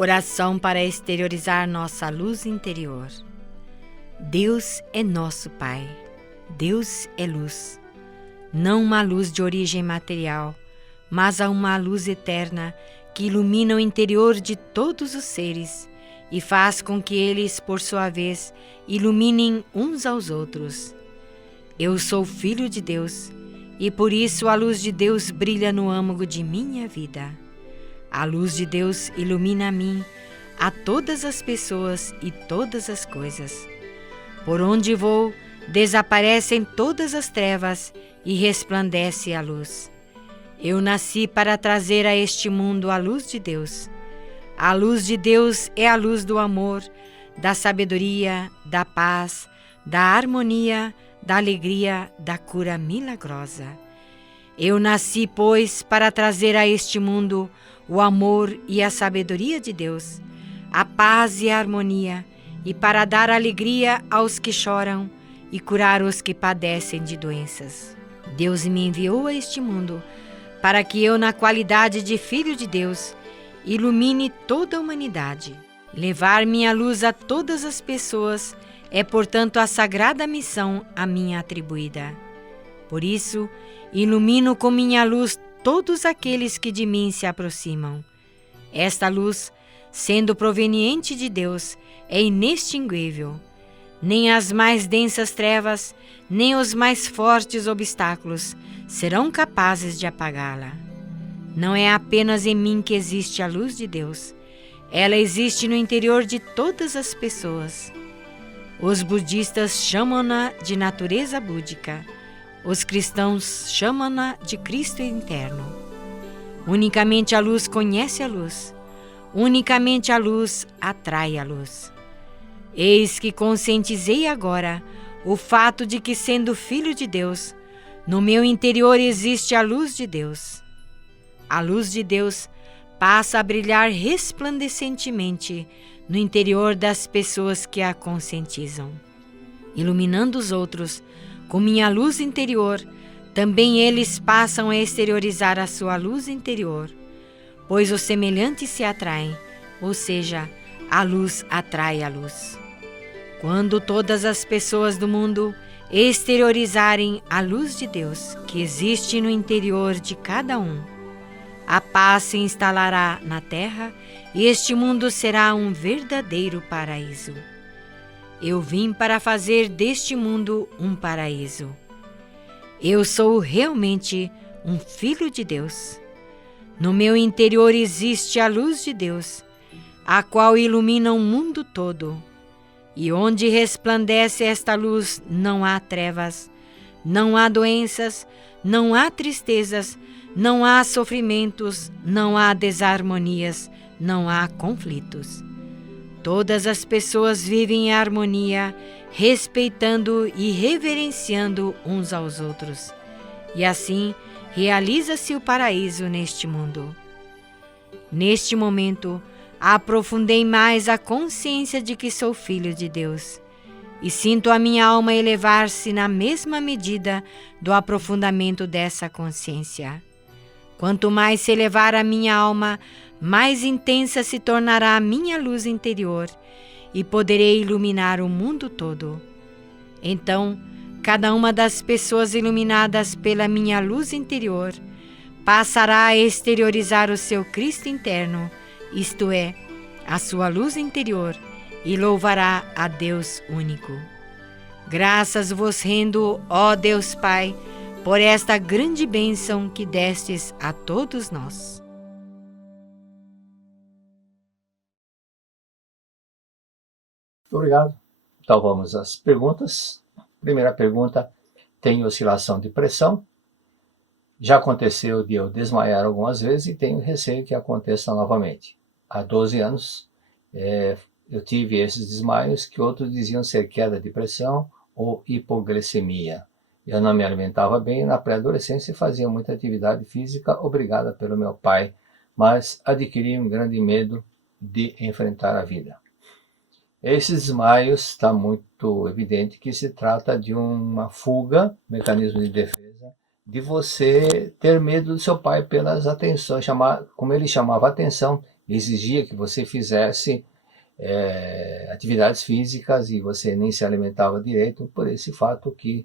Oração para exteriorizar nossa luz interior. Deus é nosso Pai. Deus é luz. Não uma luz de origem material, mas uma luz eterna que ilumina o interior de todos os seres e faz com que eles, por sua vez, iluminem uns aos outros. Eu sou filho de Deus e por isso a luz de Deus brilha no âmago de minha vida. A luz de Deus ilumina a mim, a todas as pessoas e todas as coisas. Por onde vou, desaparecem todas as trevas e resplandece a luz. Eu nasci para trazer a este mundo a luz de Deus. A luz de Deus é a luz do amor, da sabedoria, da paz, da harmonia, da alegria, da cura milagrosa. Eu nasci, pois, para trazer a este mundo o amor e a sabedoria de Deus, a paz e a harmonia, e para dar alegria aos que choram e curar os que padecem de doenças. Deus me enviou a este mundo para que eu, na qualidade de filho de Deus, ilumine toda a humanidade. Levar minha luz a todas as pessoas é, portanto, a sagrada missão a mim atribuída. Por isso, ilumino com minha luz todos aqueles que de mim se aproximam. Esta luz, sendo proveniente de Deus, é inextinguível. Nem as mais densas trevas, nem os mais fortes obstáculos serão capazes de apagá-la. Não é apenas em mim que existe a luz de Deus. Ela existe no interior de todas as pessoas. Os budistas chamam-na de natureza búdica. Os cristãos chamam-na de Cristo interno. Unicamente a luz conhece a luz. Unicamente a luz atrai a luz. Eis que conscientizei agora o fato de que, sendo filho de Deus, no meu interior existe a luz de Deus. A luz de Deus passa a brilhar resplandecentemente no interior das pessoas que a conscientizam. Iluminando os outros com minha luz interior, também eles passam a exteriorizar a sua luz interior, pois os semelhantes se atraem, ou seja, a luz atrai a luz. Quando todas as pessoas do mundo exteriorizarem a luz de Deus que existe no interior de cada um, a paz se instalará na terra e este mundo será um verdadeiro paraíso. Eu vim para fazer deste mundo um paraíso. Eu sou realmente um filho de Deus. No meu interior existe a luz de Deus, a qual ilumina o mundo todo. E onde resplandece esta luz não há trevas, não há doenças, não há tristezas, não há sofrimentos, não há desarmonias, não há conflitos. Todas as pessoas vivem em harmonia, respeitando e reverenciando uns aos outros. E assim realiza-se o paraíso neste mundo. Neste momento, aprofundei mais a consciência de que sou filho de Deus e sinto a minha alma elevar-se na mesma medida do aprofundamento dessa consciência. Quanto mais se elevar a minha alma, mais intensa se tornará a minha luz interior e poderei iluminar o mundo todo. Então, cada uma das pessoas iluminadas pela minha luz interior passará a exteriorizar o seu Cristo interno, isto é, a sua luz interior, e louvará a Deus único. Graças vos rendo, ó Deus Pai, por esta grande bênção que destes a todos nós. Muito obrigado. Então vamos às perguntas. Primeira pergunta: tenho oscilação de pressão? Já aconteceu de eu desmaiar algumas vezes e tenho receio que aconteça novamente. Há 12 anos eu tive esses desmaios que outros diziam ser queda de pressão ou hipoglicemia. Eu não me alimentava bem e na pré-adolescência fazia muita atividade física obrigada pelo meu pai, mas adquiri um grande medo de enfrentar a vida. Esses desmaios está muito evidente que se trata de uma fuga, mecanismo de defesa, de você ter medo do seu pai pelas atenções, como ele chamava atenção exigia que você fizesse atividades físicas e você nem se alimentava direito, por esse fato que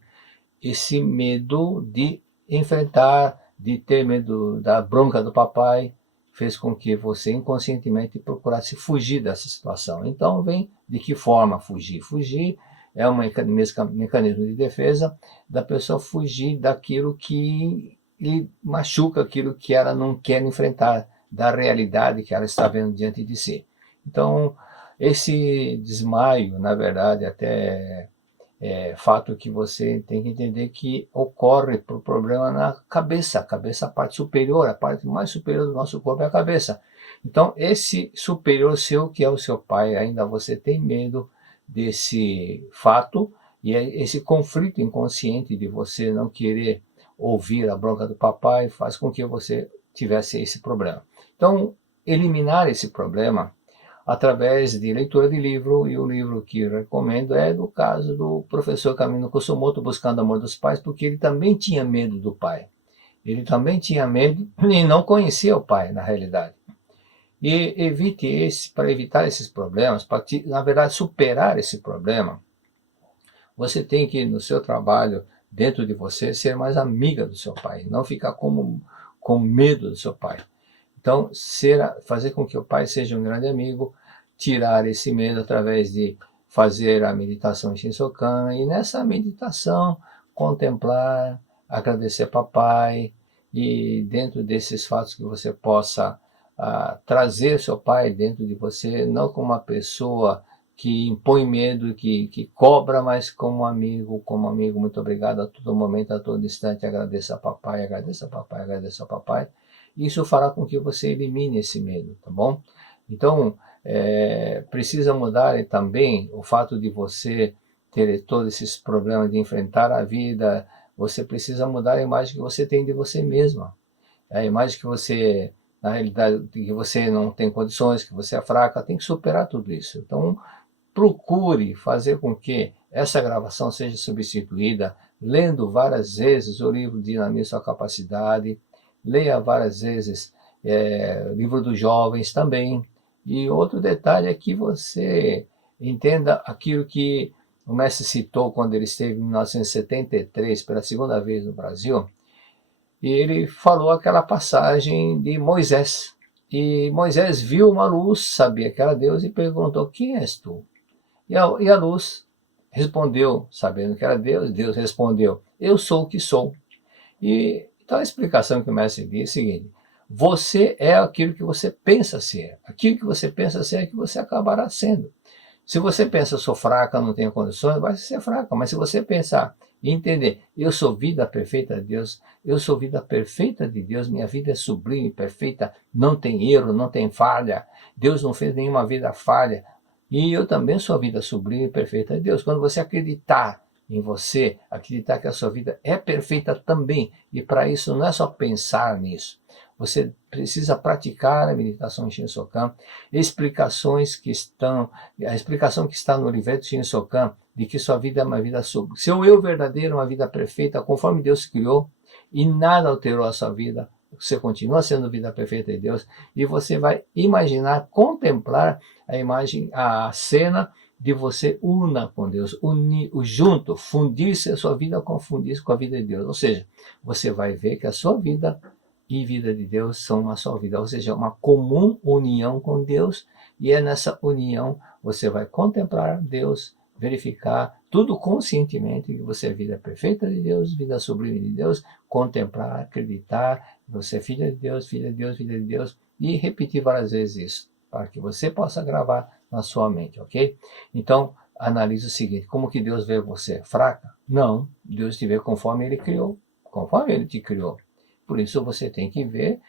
esse medo de enfrentar, de ter medo da bronca do papai, fez com que você inconscientemente procurasse fugir dessa situação. Então vem de que forma fugir? Fugir é um mecanismo de defesa da pessoa fugir daquilo que lhe machuca, aquilo que ela não quer enfrentar, da realidade que ela está vendo diante de si. Então, esse desmaio, na verdade, até fato que você tem que entender que ocorre por problema na cabeça. A cabeça, a parte superior, a parte mais superior do nosso corpo é a cabeça. Então, esse superior seu, que é o seu pai, ainda você tem medo desse fato, e esse conflito inconsciente de você não querer ouvir a bronca do papai faz com que você tivesse esse problema. Então, eliminar esse problema através de leitura de livro, e o livro que eu recomendo é do caso do professor Kamino Kosumoto, Buscando o Amor dos Pais, porque ele também tinha medo do pai. Ele também tinha medo e não conhecia o pai, na realidade. E para evitar esses problemas, para, na verdade, superar esse problema, você tem que, no seu trabalho, dentro de você, ser mais amiga do seu pai, não ficar com medo do seu pai. Então, fazer com que o pai seja um grande amigo, tirar esse medo através de fazer a meditação Shinsokan, e nessa meditação contemplar, agradecer papai, e dentro desses fatos que você possa trazer seu pai dentro de você, não como uma pessoa que impõe medo, que cobra, mas como amigo, muito obrigado a todo momento, a todo instante, agradeça a papai, agradeça a papai, agradeça a papai. Isso fará com que você elimine esse medo, tá bom? Então, precisa mudar também o fato de você ter todos esses problemas de enfrentar a vida. Você precisa mudar a imagem que você tem de você mesma. A imagem que você, na realidade, que você não tem condições, que você é fraca, tem que superar tudo isso. Então, procure fazer com que essa gravação seja substituída lendo várias vezes o livro Dinamize Sua Capacidade, leia várias vezes o livro dos jovens também. E outro detalhe é que você entenda aquilo que o mestre citou quando ele esteve em 1973, pela segunda vez no Brasil, e ele falou aquela passagem de Moisés. E Moisés viu uma luz, sabia que era Deus, e perguntou: quem és tu? E a luz respondeu, sabendo que era Deus, Deus respondeu: eu sou o que sou. E então a explicação que o mestre diz é a seguinte: você é aquilo que você pensa ser. Aquilo que você pensa ser é que você acabará sendo. Se você pensa, sou fraca, não tenho condições, vai ser fraca. Mas se você pensar e entender, eu sou vida perfeita de Deus, eu sou vida perfeita de Deus, minha vida é sublime, perfeita, não tem erro, não tem falha. Deus não fez nenhuma vida falha. E eu também sou a vida sublime e perfeita de Deus. Quando você acreditar em você, acreditar que a sua vida é perfeita também, e para isso não é só pensar nisso, você precisa praticar a meditação Shinsokan, a explicação que está no livreto Shinsokan, de que sua vida é uma vida sublime. Seu eu verdadeiro é uma vida perfeita, conforme Deus criou, e nada alterou a sua vida. Você continua sendo vida perfeita de Deus, e você vai imaginar, contemplar a cena de você una com Deus, unir junto, fundir-se a sua vida, confundir-se com a vida de Deus. Ou seja, você vai ver que a sua vida e vida de Deus são uma só vida, ou seja, uma comum união com Deus, e é nessa união você vai contemplar Deus, verificar tudo conscientemente que você é vida perfeita de Deus, vida sublime de Deus, contemplar, acreditar, você é filha de Deus, filha de Deus, filha de Deus, e repetir várias vezes isso, para que você possa gravar na sua mente, ok? Então, analise o seguinte: como que Deus vê você? Fraca? Não, Deus te vê conforme Ele criou, conforme Ele te criou. Por isso você tem que ver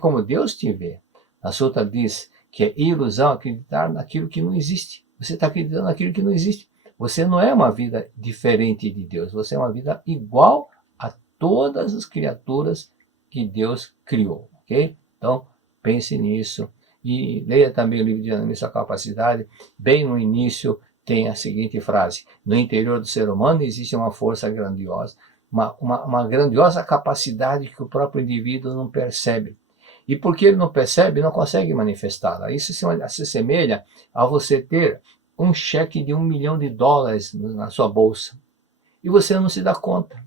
como Deus te vê. A Sutra diz que é ilusão acreditar naquilo que não existe. Você está acreditando naquilo que não existe. Você não é uma vida diferente de Deus, você é uma vida igual a todas as criaturas que Deus criou, ok? Então, pense nisso. E leia também o livro de Dinamize Sua Capacidade. Bem no início tem a seguinte frase: no interior do ser humano existe uma força grandiosa, uma grandiosa capacidade que o próprio indivíduo não percebe. E porque ele não percebe, não consegue manifestá-la. Isso se assemelha a você ter um cheque de $1 milhão na sua bolsa. E você não se dá conta.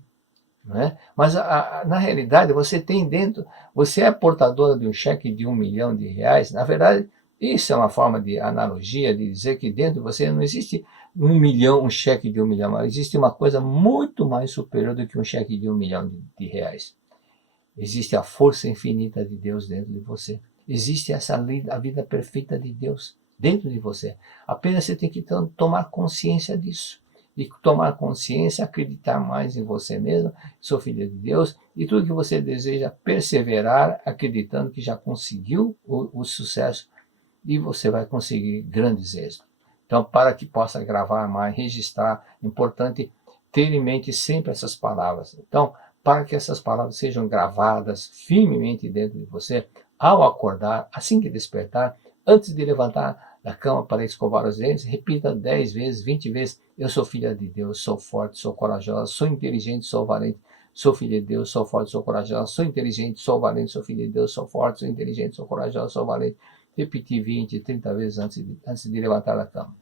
Não é? Mas na realidade você tem dentro, você é portadora de um cheque de R$1 milhão. Na verdade, isso é uma forma de analogia, de dizer que dentro de você não existe 1 milhão, um cheque de R$1 milhão, mas existe uma coisa muito mais superior do que um cheque de R$1 milhão. Existe a força infinita de Deus dentro de você. Existe a vida perfeita de Deus dentro de você. Apenas você tem que tomar consciência disso. E tomar consciência, acreditar mais em você mesmo, sou filho de Deus, e tudo que você deseja, perseverar, acreditando que já conseguiu o sucesso, e você vai conseguir grandes êxitos. Então, para que possa gravar mais, registrar, é importante ter em mente sempre essas palavras. Então, para que essas palavras sejam gravadas firmemente dentro de você, ao acordar, assim que despertar, antes de levantar da cama para escovar os dentes, repita 10 vezes, 20 vezes, eu sou filha de Deus, sou forte, sou corajosa, sou inteligente, sou valente, sou filha de Deus, sou forte, sou corajosa, sou inteligente, sou valente, sou filha de Deus, sou forte, sou inteligente, sou corajosa, sou valente. Repetir 20, 30 vezes antes de levantar da cama.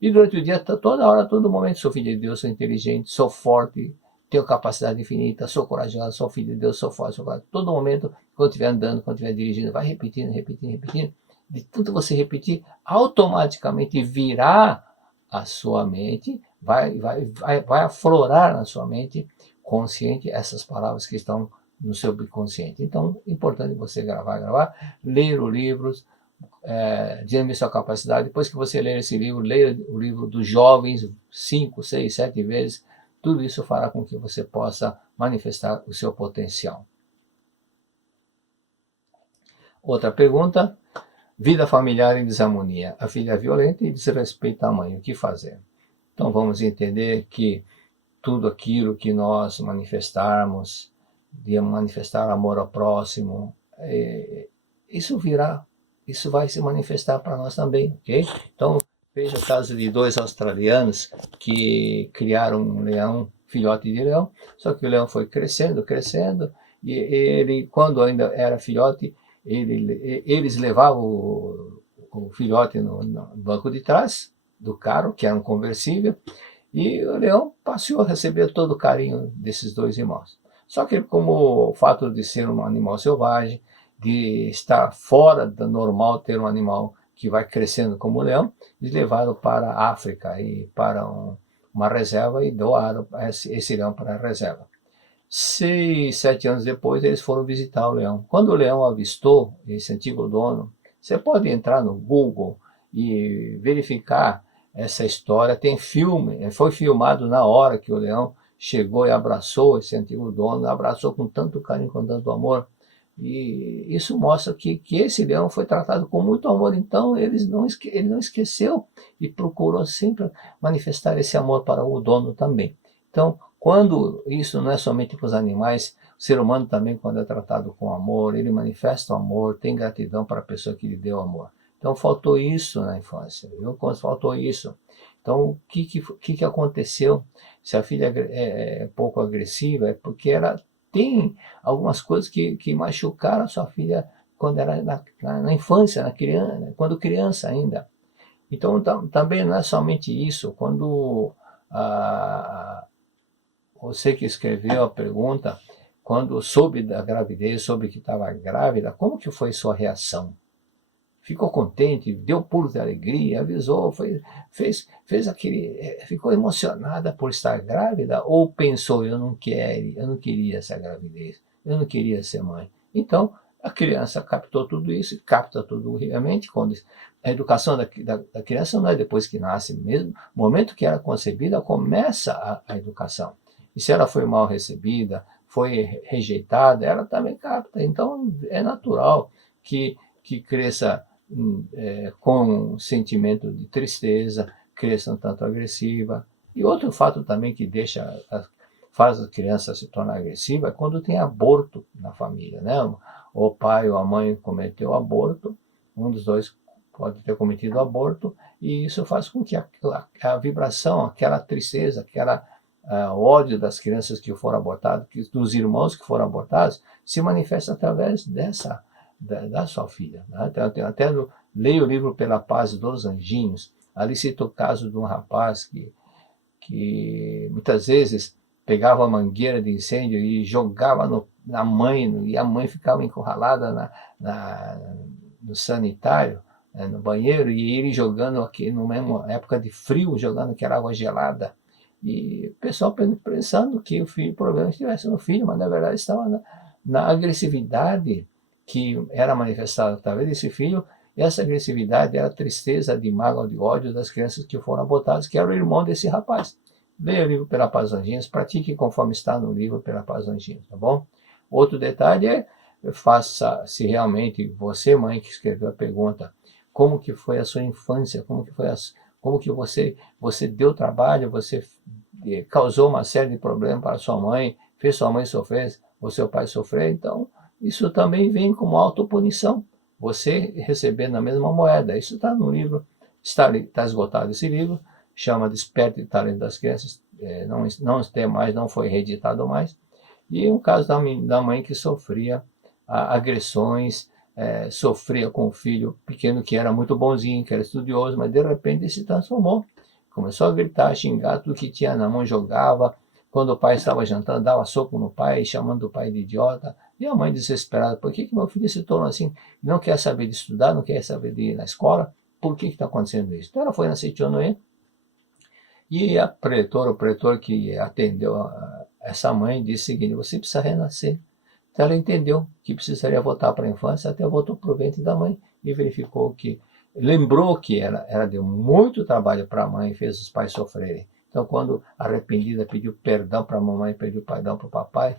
E durante o dia, toda hora, todo momento, sou filho de Deus, sou inteligente, sou forte, tenho capacidade infinita, sou corajosa, sou filho de Deus, sou forte, sou corajosa. Todo momento, quando estiver andando, quando estiver dirigindo, vai repetindo, repetindo, repetindo. De tanto você repetir, automaticamente virá a sua mente, vai aflorar na sua mente consciente essas palavras que estão no seu subconsciente. Então, é importante você gravar, ler os livros, desenvolver sua capacidade. Depois que você ler esse livro, leia o livro dos jovens 5, 6, 7 vezes. Tudo isso fará com que você possa manifestar o seu potencial. Outra pergunta. Vida familiar em desarmonia. A filha é violenta e desrespeita a mãe. O que fazer? Então vamos entender que tudo aquilo que nós manifestarmos, de manifestar amor ao próximo, isso vai se manifestar para nós também, ok? Então veja o caso de 2 australianos que criaram um leão, filhote de leão, só que o leão foi crescendo, e ele, quando ainda era filhote, eles levavam o filhote no banco de trás do carro, que era um conversível, e o leão passou a receber todo o carinho desses 2 irmãos. Só que como o fato de ser um animal selvagem, de estar fora do normal ter um animal que vai crescendo como o leão, eles levaram para a África e para uma reserva e doaram esse leão para a reserva. 6, 7 anos depois, eles foram visitar o leão. Quando o leão avistou esse antigo dono, você pode entrar no Google e verificar essa história. Tem filme, foi filmado na hora que o leão chegou e abraçou esse antigo dono, abraçou com tanto carinho, com tanto amor. E isso mostra que esse leão foi tratado com muito amor. Então ele não esqueceu e procurou sempre manifestar esse amor para o dono também. Então, quando isso não é somente para os animais, o ser humano também, quando é tratado com amor, ele manifesta o amor, tem gratidão para a pessoa que lhe deu amor. Então faltou isso na infância, viu? Faltou isso. Então o que aconteceu? Se a filha é pouco agressiva, é porque ela tem algumas coisas que machucaram a sua filha quando era na infância, quando criança ainda. Então também não é somente isso. Quando você que escreveu a pergunta, quando soube da gravidez, soube que estava grávida, como que foi sua reação? Ficou contente, deu pulos de alegria, avisou, fez aquele, ficou emocionada por estar grávida, ou pensou, eu não queria essa gravidez, eu não queria ser mãe. Então, a criança captou tudo isso, capta tudo realmente, quando a educação da criança não é depois que nasce mesmo, no momento que ela é concebida, começa a educação. E se ela foi mal recebida, foi rejeitada, ela também capta. Então, é natural que cresça com um sentimento de tristeza, cresça um tanto agressiva. E outro fato também que faz a criança se tornar agressiva é quando tem aborto na família, né? O pai ou a mãe cometeu aborto, um dos dois pode ter cometido aborto, e isso faz com que a vibração, aquela tristeza, aquela ódio das crianças que foram abortadas, dos irmãos que foram abortados, se manifesta através dessa da sua filha. Né? Até leio o livro Pela Paz dos Anjinhos, ali cita o caso de um rapaz que muitas vezes pegava a mangueira de incêndio e jogava na mãe, e a mãe ficava encurralada no sanitário, no banheiro, e ele jogando aqui, numa época de frio, jogando aquela água gelada. E o pessoal pensando que o problema estivesse no filho, mas na verdade estava na agressividade que era manifestada através desse filho. E essa agressividade era a tristeza, de mágoa, de ódio das crianças que foram abortadas, que era o irmão desse rapaz. Leia o livro Pela Paz dos Anjinhos, pratique conforme está no livro Pela Paz dos Anjinhos, tá bom? Outro detalhe é, faça, se realmente você, mãe, que escreveu a pergunta, como que foi a sua infância, como que você deu trabalho, você causou uma série de problemas para sua mãe, fez sua mãe sofrer, ou seu pai sofrer, então isso também vem como autopunição, você recebendo a mesma moeda. Isso está no livro, está esgotado esse livro, chama Desperte o Talento das Crianças, não tem mais, não foi reeditado mais, e um caso da mãe que sofria agressões, sofria com o filho pequeno que era muito bonzinho, que era estudioso, mas de repente ele se transformou, começou a gritar, a xingar, tudo que tinha na mão jogava, quando o pai estava jantando, dava soco no pai, chamando o pai de idiota, e a mãe desesperada, por que meu filho se tornou assim? Não quer saber de estudar, não quer saber de ir na escola, por que está acontecendo isso? Então ela foi na Setionoye, e o pretor que atendeu essa mãe disse o seguinte, você precisa renascer. Então ela entendeu que precisaria voltar para a infância, até voltou para o ventre da mãe e verificou que, lembrou que ela deu muito trabalho para a mãe e fez os pais sofrerem. Então quando arrependida pediu perdão para a mamãe, pediu perdão para o papai,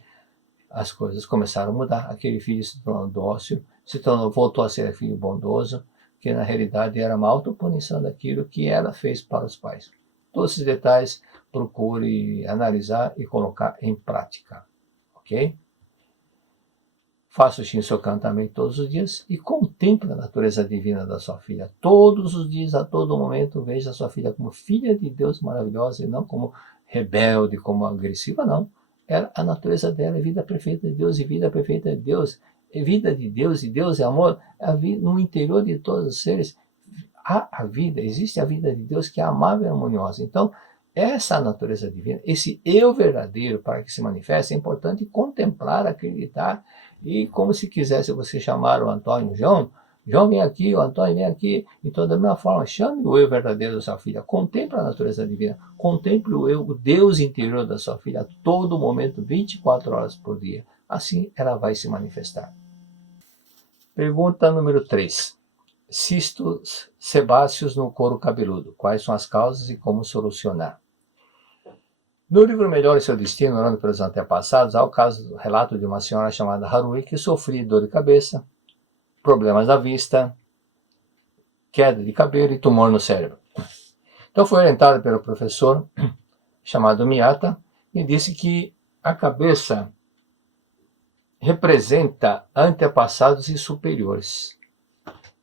as coisas começaram a mudar. Aquele filho se tornou dócil, voltou a ser filho bondoso, que na realidade era uma autopunição daquilo que ela fez para os pais. Todos esses detalhes procure analisar e colocar em prática, ok? Faça o Shinsokan também todos os dias e contemple a natureza divina da sua filha. Todos os dias, a todo momento, veja a sua filha como filha de Deus maravilhosa e não como rebelde, como agressiva, não. A natureza dela é vida perfeita de Deus, e vida perfeita de Deus é vida de Deus, e Deus é amor. No interior de todos os seres há a vida, existe a vida de Deus que é amável e harmoniosa. Então, essa natureza divina, esse eu verdadeiro, para que se manifeste, é importante contemplar, acreditar, e como se quisesse você chamar o Antônio, João vem aqui, o Antônio vem aqui. Então, da mesma forma, chame o eu verdadeiro da sua filha, contemple a natureza divina, contemple o Deus interior da sua filha a todo momento, 24 horas por dia. Assim ela vai se manifestar. Pergunta número 3. Cistos sebáceos no couro cabeludo. Quais são as causas e como solucionar? No livro Melhore Seu Destino, Orando pelos Antepassados, há o relato de uma senhora chamada Harui que sofria dor de cabeça, problemas da vista, queda de cabelo e tumor no cérebro. Então foi orientada pelo professor chamado Miyata e disse que a cabeça representa antepassados e superiores.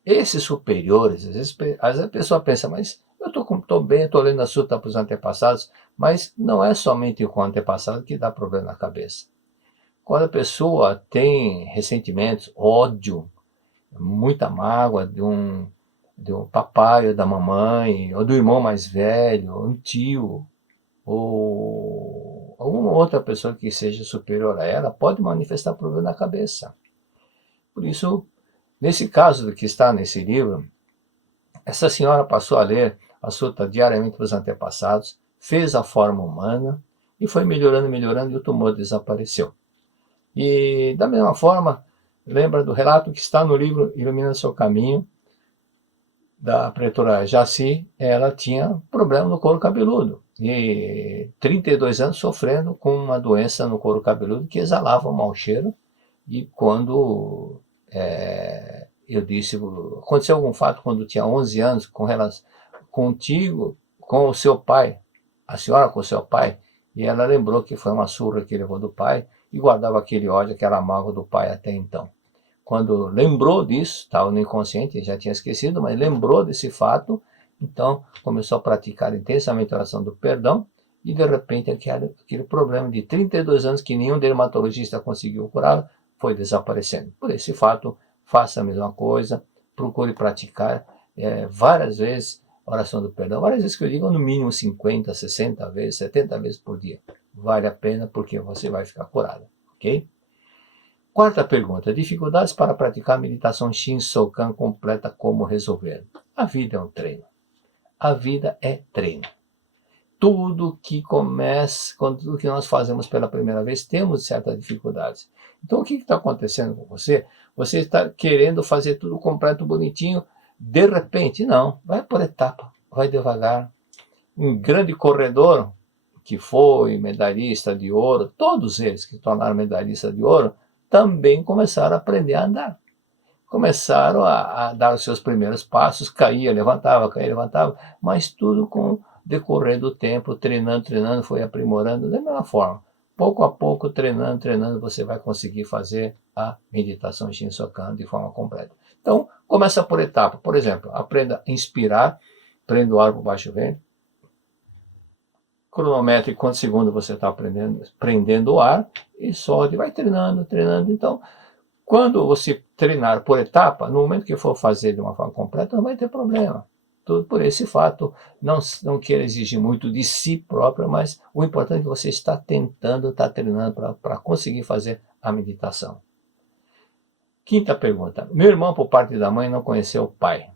Esses superiores, às vezes a pessoa pensa, mas eu estou bem, estou lendo a Suta para os antepassados, mas não é somente com o antepassado que dá problema na cabeça. Quando a pessoa tem ressentimentos, ódio, muita mágoa de um papai ou da mamãe, ou do irmão mais velho, ou um tio, ou alguma outra pessoa que seja superior a ela, pode manifestar problema na cabeça. Por isso, nesse caso do que está nesse livro, essa senhora passou a ler a Suta diariamente para os antepassados, fez a forma humana e foi melhorando, e o tumor desapareceu. E da mesma forma, lembra do relato que está no livro Ilumina Seu Caminho, da pretora Jaci. Ela tinha problema no couro cabeludo, e 32 anos sofrendo com uma doença no couro cabeludo que exalava um mau cheiro, e quando eu disse, aconteceu algum fato quando tinha 11 anos, contigo, com o seu pai, a senhora com o seu pai, e ela lembrou que foi uma surra que levou do pai, e guardava aquele ódio, aquela mágoa do pai até então. Quando lembrou disso, estava no inconsciente, já tinha esquecido, mas lembrou desse fato, então começou a praticar intensamente a oração do perdão, e de repente aquele problema de 32 anos que nenhum dermatologista conseguiu curar, foi desaparecendo. Por esse fato, faça a mesma coisa, procure praticar várias vezes a oração do perdão. Várias vezes que eu digo, no mínimo 50, 60 vezes, 70 vezes por dia. Vale a pena porque você vai ficar curado, ok? Quarta pergunta, dificuldades para praticar a meditação Shin-Sokan completa, como resolver? A vida é um treino. A vida é treino. Tudo que começa, tudo que nós fazemos pela primeira vez, temos certas dificuldades. Então, o que está acontecendo com você? Você está querendo fazer tudo completo, bonitinho, de repente, não. Vai por etapa, vai devagar. Um grande corredor, que foi medalhista de ouro, todos eles que se tornaram medalhistas de ouro, também começaram a aprender a andar. Começaram a dar os seus primeiros passos, caía, levantava, mas tudo com o decorrer do tempo, treinando, foi aprimorando da mesma forma. Pouco a pouco, treinando, você vai conseguir fazer a meditação Shin-Sokan de forma completa. Então, começa por etapa. Por exemplo, aprenda a inspirar, prenda o ar por baixo do ventre, cronômetro quantos segundos você está prendendo o ar, e solte, vai treinando. Então, quando você treinar por etapa, no momento que for fazer de uma forma completa, não vai ter problema. Tudo por esse fato, não queira exigir muito de si próprio, mas o importante é que você está tentando, está treinando para conseguir fazer a meditação. Quinta pergunta. Meu irmão, por parte da mãe, não conheceu o pai.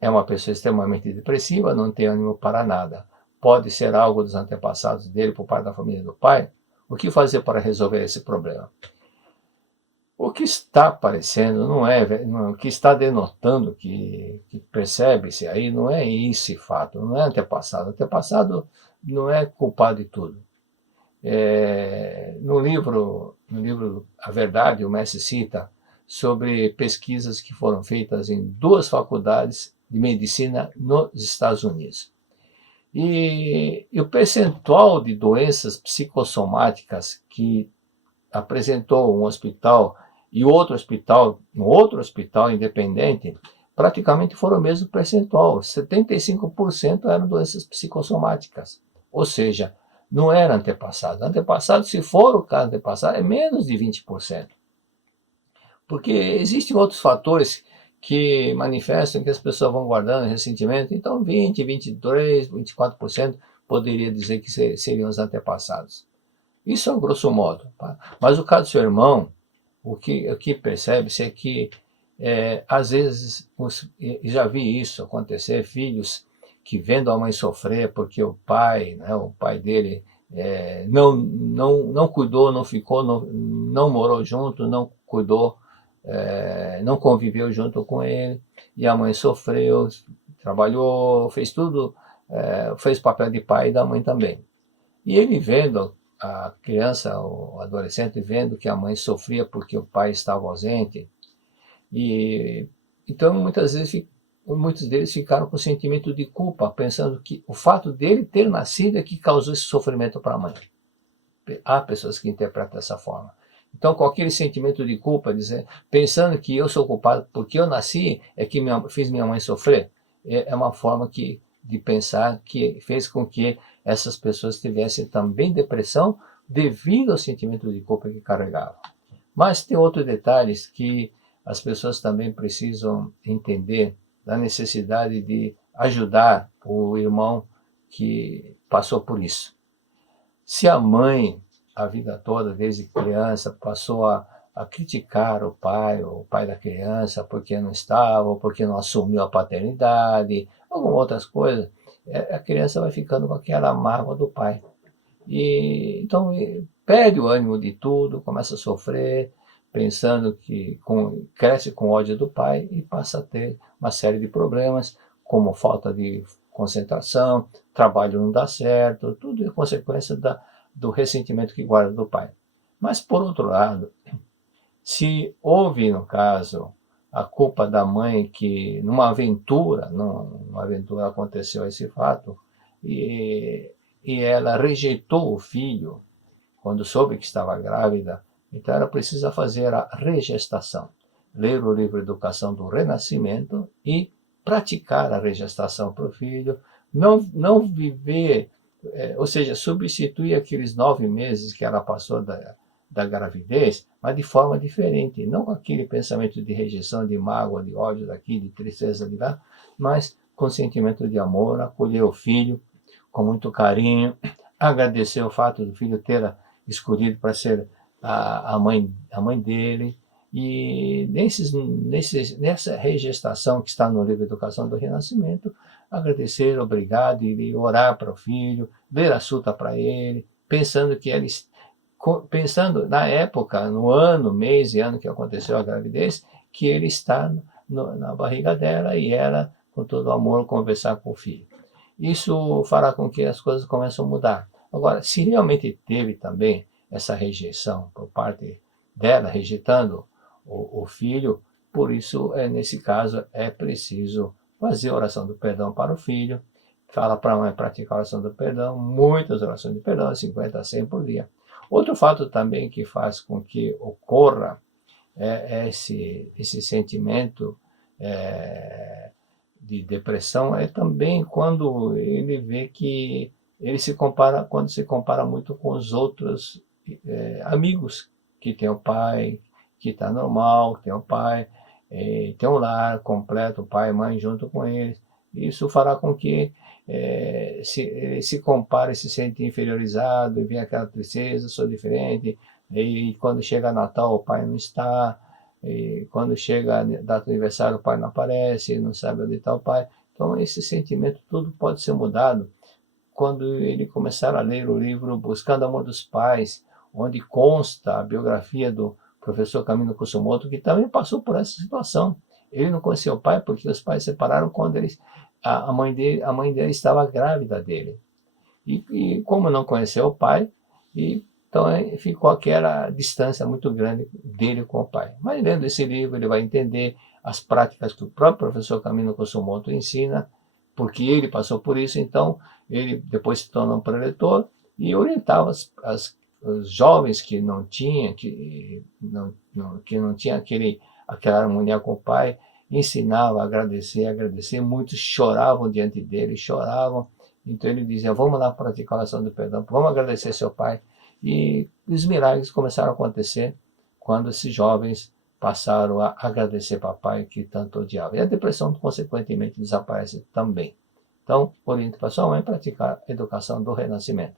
É uma pessoa extremamente depressiva, não tem ânimo para nada. Pode ser algo dos antepassados dele por parte da família do pai? O que fazer para resolver esse problema? O que está aparecendo o que está denotando, que percebe-se aí, não é esse fato, não é antepassado. Antepassado não é culpado de tudo. No livro A Verdade, o mestre cita sobre pesquisas que foram feitas em 2 faculdades de medicina nos Estados Unidos. E o percentual de doenças psicossomáticas que apresentou um hospital e outro hospital independente, praticamente foram o mesmo percentual. 75% eram doenças psicossomáticas. Ou seja, não era antepassado. Antepassado, se for o caso antepassado, é menos de 20%. Porque existem outros fatores que manifestam que as pessoas vão guardando ressentimento. Então, 20, 23, 24% poderia dizer que seriam os antepassados. Isso é um grosso modo. Tá? Mas o caso do seu irmão, o que percebe-se é que, às vezes, já vi isso acontecer, filhos que vendo a mãe sofrer porque o pai dele não cuidou, não ficou, não morou junto, não cuidou, não conviveu junto com ele, e a mãe sofreu, trabalhou, fez tudo, fez o papel de pai e da mãe também. E ele vendo a criança, o adolescente, vendo que a mãe sofria porque o pai estava ausente, e então muitos deles ficaram com sentimento de culpa, pensando que o fato dele ter nascido é que causou esse sofrimento para a mãe. Há pessoas que interpretam dessa forma. Então, com aquele sentimento de culpa, pensando que eu sou culpado porque eu nasci, é que fiz minha mãe sofrer, é uma forma de pensar que fez com que essas pessoas tivessem também depressão devido ao sentimento de culpa que carregavam. Mas tem outros detalhes que as pessoas também precisam entender, da necessidade de ajudar o irmão que passou por isso. Se a mãe, a vida toda, desde criança, passou a criticar o pai da criança, porque não estava, ou porque não assumiu a paternidade, algumas outras coisas, a criança vai ficando com aquela mágoa do pai. E então perde o ânimo de tudo, começa a sofrer, pensando que cresce com ódio do pai e passa a ter uma série de problemas, como falta de concentração, trabalho não dá certo, tudo é consequência do ressentimento que guarda do pai. Mas, por outro lado, se houve, no caso, a culpa da mãe, que numa aventura aconteceu esse fato, e ela rejeitou o filho quando soube que estava grávida, então ela precisa fazer a regestação, ler o livro Educação do Renascimento e praticar a regestação para o filho, não viver, ou seja, substituir aqueles 9 meses que ela passou da gravidez, mas de forma diferente, não com aquele pensamento de rejeição, de mágoa, de ódio daqui, de tristeza de lá, mas com sentimento de amor, acolher o filho com muito carinho, agradecer o fato do filho ter escolhido para ser a mãe dele, e nessa regestação que está no livro Educação do Renascimento, agradecer, obrigado, e orar para o filho, ler a suta para ele, pensando na época, no ano, mês e ano que aconteceu a gravidez, que ele está na barriga dela e ela, com todo o amor, conversar com o filho. Isso fará com que as coisas comecem a mudar. Agora, se realmente teve também essa rejeição por parte dela, rejeitando o filho, por isso, nesse caso, é preciso fazer a oração do perdão para o filho, fala para a mãe praticar a oração do perdão, muitas orações de perdão, 50 a 100 por dia. Outro fato também que faz com que ocorra esse sentimento de depressão é também quando ele vê que quando se compara muito com os outros amigos que tem o pai, que está normal, que tem o pai, tem um lar completo, pai e mãe junto com eles. Isso fará com que ele se compare, se sente inferiorizado, e vem aquela tristeza, sou diferente, e quando chega Natal o pai não está, e quando chega a data do aniversário o pai não aparece, não sabe onde está o pai. Então esse sentimento tudo pode ser mudado quando ele começar a ler o livro Buscando o Amor dos Pais, onde consta a biografia do professor Camilo Kusumoto, que também passou por essa situação. Ele não conhecia o pai porque os pais se separaram quando a mãe dele estava grávida dele. E como não conheceu o pai, então ficou aquela distância muito grande dele com o pai. Mas lendo esse livro ele vai entender as práticas que o próprio professor Camilo Kusumoto ensina, porque ele passou por isso. Então ele depois se tornou um preletor e orientava os jovens que não tinham aquela harmonia com o pai, ensinava a agradecer, muitos choravam diante dele, choravam. Então ele dizia, vamos lá praticar a oração do perdão, vamos agradecer seu pai. E os milagres começaram a acontecer quando esses jovens passaram a agradecer papai que tanto odiava. E a depressão, consequentemente, desaparece também. Então, oriente para sua mãe praticar a educação do renascimento.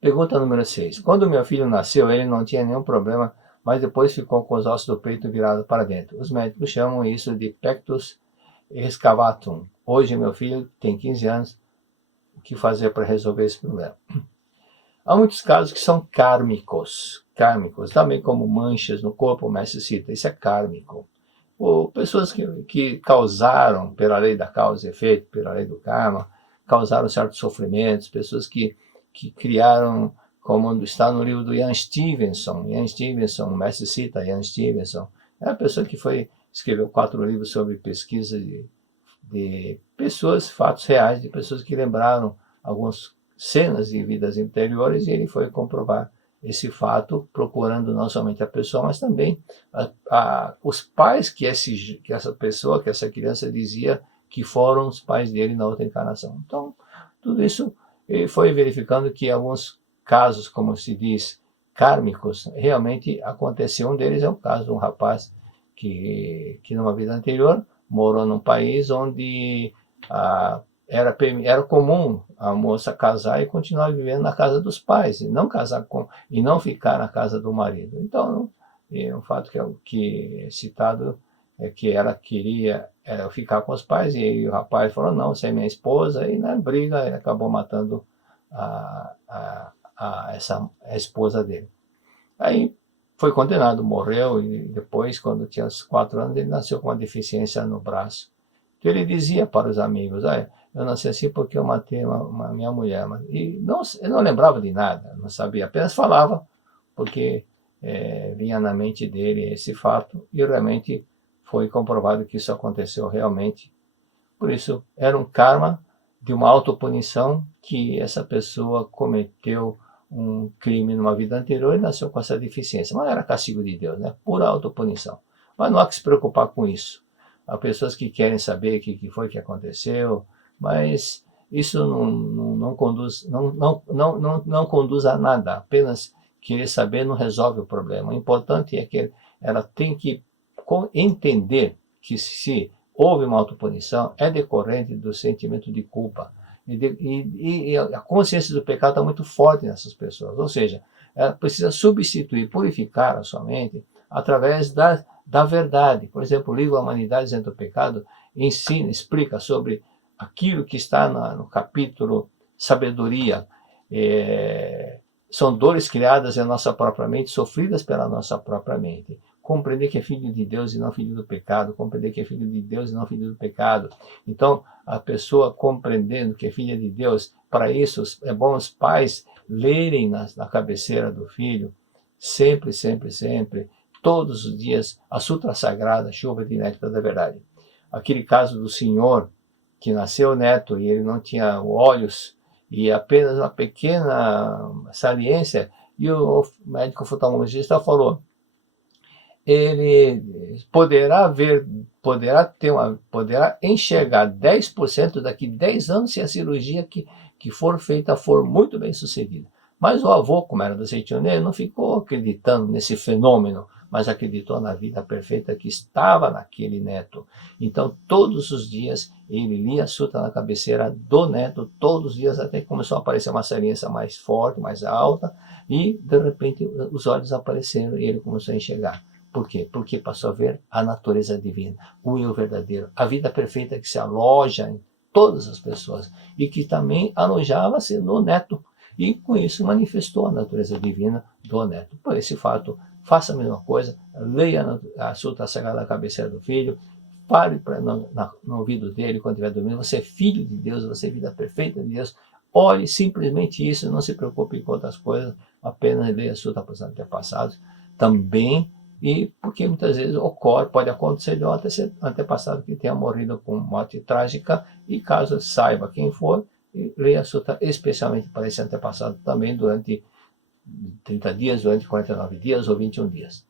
Pergunta número 6. Quando meu filho nasceu, ele não tinha nenhum problema, mas depois ficou com os ossos do peito virados para dentro. Os médicos chamam isso de pectus excavatum. Hoje meu filho tem 15 anos. O que fazer para resolver esse problema? Há muitos casos que são kármicos, também como manchas no corpo, o mestre cita, isso é kármico. Ou pessoas que causaram, pela lei da causa e efeito, pela lei do karma, causaram certos sofrimentos, pessoas que criaram, como está no livro do Ian Stevenson, o mestre cita Ian Stevenson, é a pessoa que escreveu 4 livros sobre pesquisa de pessoas, fatos reais, de pessoas que lembraram algumas cenas de vidas anteriores, e ele foi comprovar esse fato, procurando não somente a pessoa, mas também os pais que essa criança dizia que foram os pais dele na outra encarnação. Então, tudo isso ele foi verificando que alguns casos, como se diz, kármicos, realmente aconteceu. Um deles é o caso de um rapaz que numa vida anterior morou num país onde era comum a moça casar e continuar vivendo na casa dos pais, e não ficar na casa do marido. Então, um fato que é citado é que ela queria ficar com os pais, e o rapaz falou, não, você é minha esposa, e na briga ele acabou matando a esposa dele. Aí foi condenado, morreu, e depois, quando tinha uns 4 anos, ele nasceu com uma deficiência no braço. Então ele dizia para os amigos, eu nasci assim porque eu matei minha mulher. E eu não lembrava de nada, não sabia, apenas falava, porque vinha na mente dele esse fato, e realmente foi comprovado que isso aconteceu realmente. Por isso, era um karma de uma autopunição, que essa pessoa cometeu um crime numa vida anterior e nasceu com essa deficiência. Mas não era castigo de Deus, né? Pura autopunição. Mas não há que se preocupar com isso. Há pessoas que querem saber o que foi que aconteceu, mas isso não conduz a nada, apenas querer saber não resolve o problema. O importante é que ela tem que entender que se houve uma autopunição, é decorrente do sentimento de culpa. E a consciência do pecado está muito forte nessas pessoas. Ou seja, ela precisa substituir, purificar a sua mente através da verdade. Por exemplo, o livro A Humanidade Isenta do Pecado ensina, explica sobre aquilo que está no capítulo Sabedoria. São dores criadas em nossa própria mente, sofridas pela nossa própria mente. Compreender que é filho de Deus e não filho do pecado, compreender que é filho de Deus e não filho do pecado. Então, a pessoa compreendendo que é filha de Deus, para isso é bom os pais lerem na cabeceira do filho, sempre, sempre, sempre, todos os dias, a Sutra Sagrada, Chuva de Néctar da Verdade. Aquele caso do senhor que nasceu neto e ele não tinha olhos, e apenas uma pequena saliência, e o médico oftalmologista falou, ele poderá enxergar 10% daqui 10 anos se a cirurgia que for feita for muito bem sucedida. Mas o avô, como era do Seitione, não ficou acreditando nesse fenômeno, mas acreditou na vida perfeita que estava naquele neto. Então, todos os dias, ele lia a Sutra na cabeceira do neto, todos os dias, até que começou a aparecer uma saliência mais forte, mais alta, e, de repente, os olhos apareceram e ele começou a enxergar. Por quê? Porque passou a ver a natureza divina, o eu verdadeiro, a vida perfeita que se aloja em todas as pessoas e que também alojava-se no neto. E com isso manifestou a natureza divina do neto. Por esse fato, faça a mesma coisa, leia a Sutra Sagrada na cabeceira do filho, fale no ouvido dele quando estiver dormindo, você é filho de Deus, você é vida perfeita de Deus. Olhe simplesmente isso, não se preocupe com outras coisas, apenas leia a Sutra para os antepassados. Também, e porque muitas vezes pode acontecer de um antepassado que tenha morrido com morte trágica, e caso saiba quem for, leia a Sutra especialmente para esse antepassado também durante 30 dias, durante 49 dias ou 21 dias.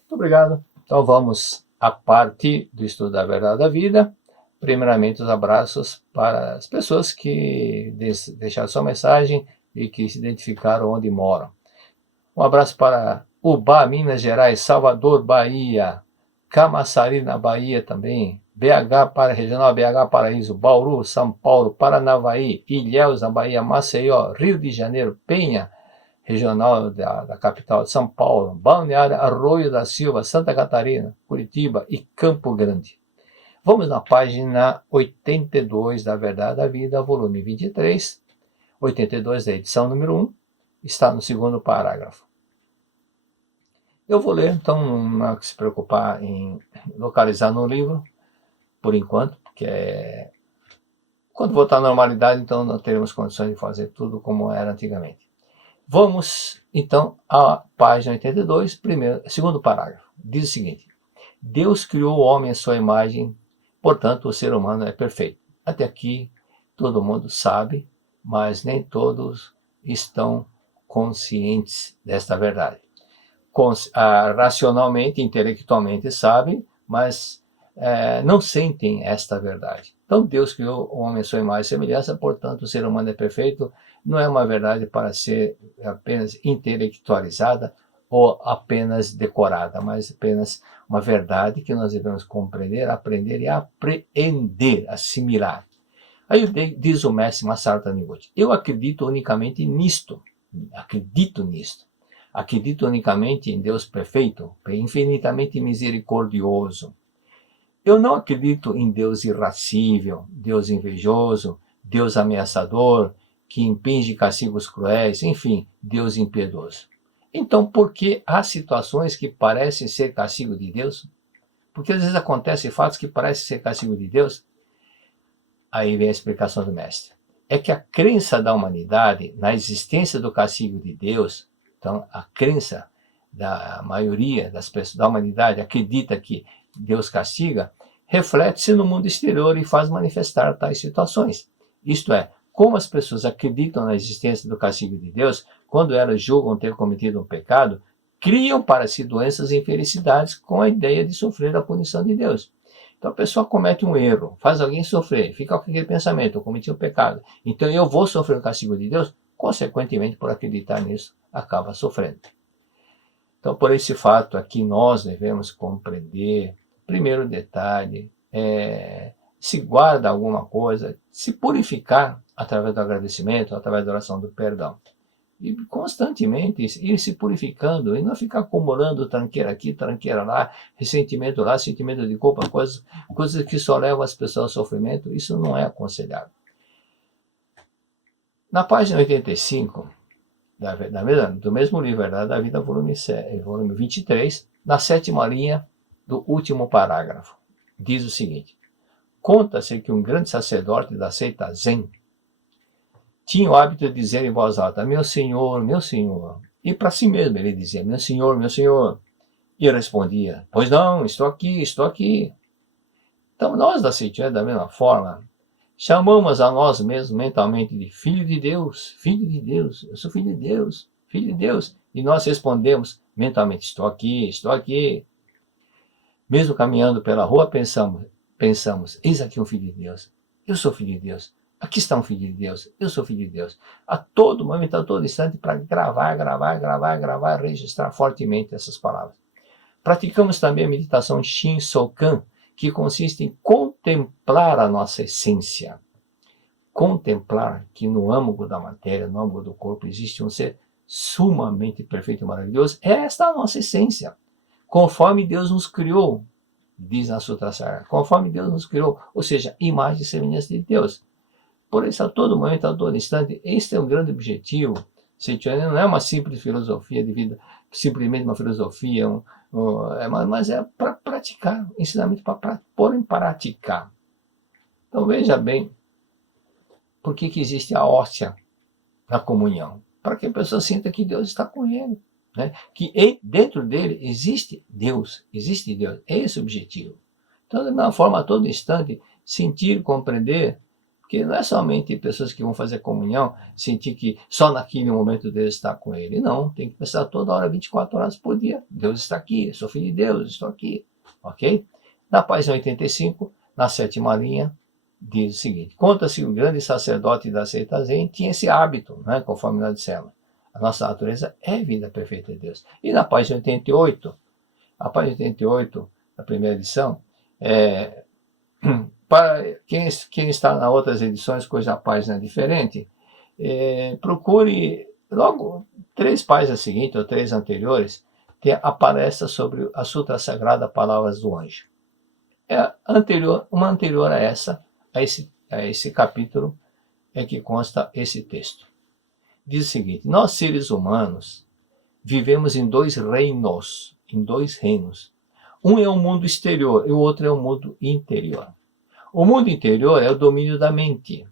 Muito obrigado. Então vamos à parte do estudo da verdade da vida. Primeiramente, os abraços para as pessoas que deixaram sua mensagem e que se identificaram onde moram. Um abraço para Ubá, Minas Gerais, Salvador, Bahia, Camaçari, na Bahia também, BH para Regional BH Paraíso, Bauru, São Paulo, Paranavaí, Ilhéus, na Bahia, Maceió, Rio de Janeiro, Penha, Regional da capital de São Paulo, Balneário Arroio da Silva, Santa Catarina, Curitiba e Campo Grande. Vamos na página 82 da Verdade da Vida, volume 23, 82 da edição número 1, está no segundo parágrafo. Eu vou ler, então não há que se preocupar em localizar no livro, por enquanto, porque quando voltar à normalidade, então nós teremos condições de fazer tudo como era antigamente. Vamos, então, à página 82, segundo parágrafo. Diz o seguinte: Deus criou o homem à sua imagem, portanto, o ser humano é perfeito. Até aqui, todo mundo sabe, mas nem todos estão conscientes desta verdade. Racionalmente, intelectualmente sabem, mas não sentem esta verdade. Então Deus criou o homem à sua imagem e semelhança, portanto o ser humano é perfeito. Não é uma verdade para ser apenas intelectualizada ou apenas decorada, mas apenas uma verdade que nós devemos compreender, aprender e apreender, assimilar. Aí diz o mestre Masaru Taniguchi: eu acredito unicamente nisto, acredito unicamente em Deus perfeito, infinitamente misericordioso. Eu não acredito em Deus irascível, Deus invejoso, Deus ameaçador, que impinge castigos cruéis, enfim, Deus impiedoso. Então, por que há situações que parecem ser castigo de Deus? Porque às vezes acontecem fatos que parecem ser castigo de Deus. Aí vem a explicação do mestre. É que a crença da humanidade na existência do castigo de Deus, então a crença da maioria das pessoas da humanidade acredita que Deus castiga, reflete-se no mundo exterior e faz manifestar tais situações. Isto é, como as pessoas acreditam na existência do castigo de Deus, quando elas julgam ter cometido um pecado, criam para si doenças e infelicidades com a ideia de sofrer a punição de Deus. Então a pessoa comete um erro, faz alguém sofrer, fica com aquele pensamento: eu cometi um pecado, então eu vou sofrer o castigo de Deus. consequentemente, por acreditar nisso, acaba sofrendo. Então, por esse fato aqui, nós devemos compreender, primeiro detalhe, se guarda alguma coisa, se purificar através do agradecimento, através da oração do perdão. E constantemente ir se purificando e não ficar acumulando tranqueira aqui, tranqueira lá, ressentimento lá, sentimento de culpa, coisas que só levam as pessoas ao sofrimento. Isso não é aconselhável. Na página 85, do mesmo livro Verdade da Vida, volume 23, na 7ª linha do último parágrafo, diz o seguinte: conta-se que um grande sacerdote da seita Zen tinha o hábito de dizer em voz alta, meu senhor, e para si mesmo ele dizia, meu senhor, e eu respondia, pois não, estou aqui. Então nós da seita, da mesma forma, chamamos a nós mesmos mentalmente de filho de Deus, eu sou filho de Deus, e nós respondemos mentalmente, estou aqui. Mesmo caminhando pela rua, pensamos, eis aqui um filho de Deus, eu sou filho de Deus, aqui está um filho de Deus, eu sou filho de Deus. A todo momento, a todo instante, para gravar, registrar fortemente essas palavras. Praticamos também a meditação Shin-Sokan, que consiste em contemplar a nossa essência. Contemplar que no âmago da matéria, no âmago do corpo, existe um ser sumamente perfeito e maravilhoso. Esta é a nossa essência. Conforme Deus nos criou, diz na Sutra Sagrada, conforme Deus nos criou, ou seja, imagem e semelhança de Deus. Por isso, a todo momento, a todo instante, este é um grande objetivo. Não é uma simples filosofia de vida, simplesmente uma filosofia, mas é para praticar, ensinamento para pôr em prática. Então veja bem, por que existe a hóstia na comunhão? Para que a pessoa sinta que Deus está com ele, né? Que dentro dele existe Deus, é esse o objetivo. Então, da mesma forma, a todo instante, sentir, compreender, porque não é somente pessoas que vão fazer comunhão, sentir que só naquele momento Deus está com ele. Não, tem que pensar toda hora, 24 horas por dia. Deus está aqui, eu sou filho de Deus, estou aqui. Ok? Na página 85, na 7ª linha, diz o seguinte: conta-se que o grande sacerdote da seita Zen tinha esse hábito, né, conforme nós dissemos. A nossa natureza é vida perfeita de Deus. E na página 88, da primeira edição, para quem está nas outras edições, cuja página é diferente, procure logo 3 páginas seguintes, ou 3 anteriores, aparece sobre a Sutra Sagrada Palavras do Anjo. Uma anterior a essa, a esse capítulo, é que consta esse texto. Diz o seguinte: nós seres humanos vivemos em 2 reinos, Um é o mundo exterior e o outro é o mundo interior. O mundo interior é o domínio da mente.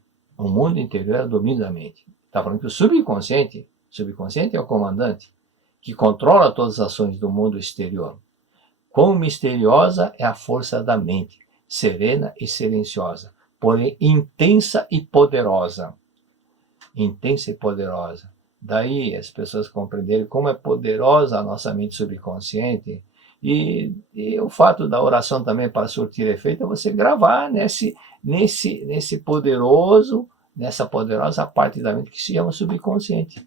Está falando que o subconsciente é o comandante, que controla todas as ações do mundo exterior. Quão misteriosa é a força da mente, serena e silenciosa, porém intensa e poderosa. Daí as pessoas compreenderem como é poderosa a nossa mente subconsciente. E o fato da oração também, para surtir efeito, é você gravar nessa poderosa parte da mente que se chama subconsciente.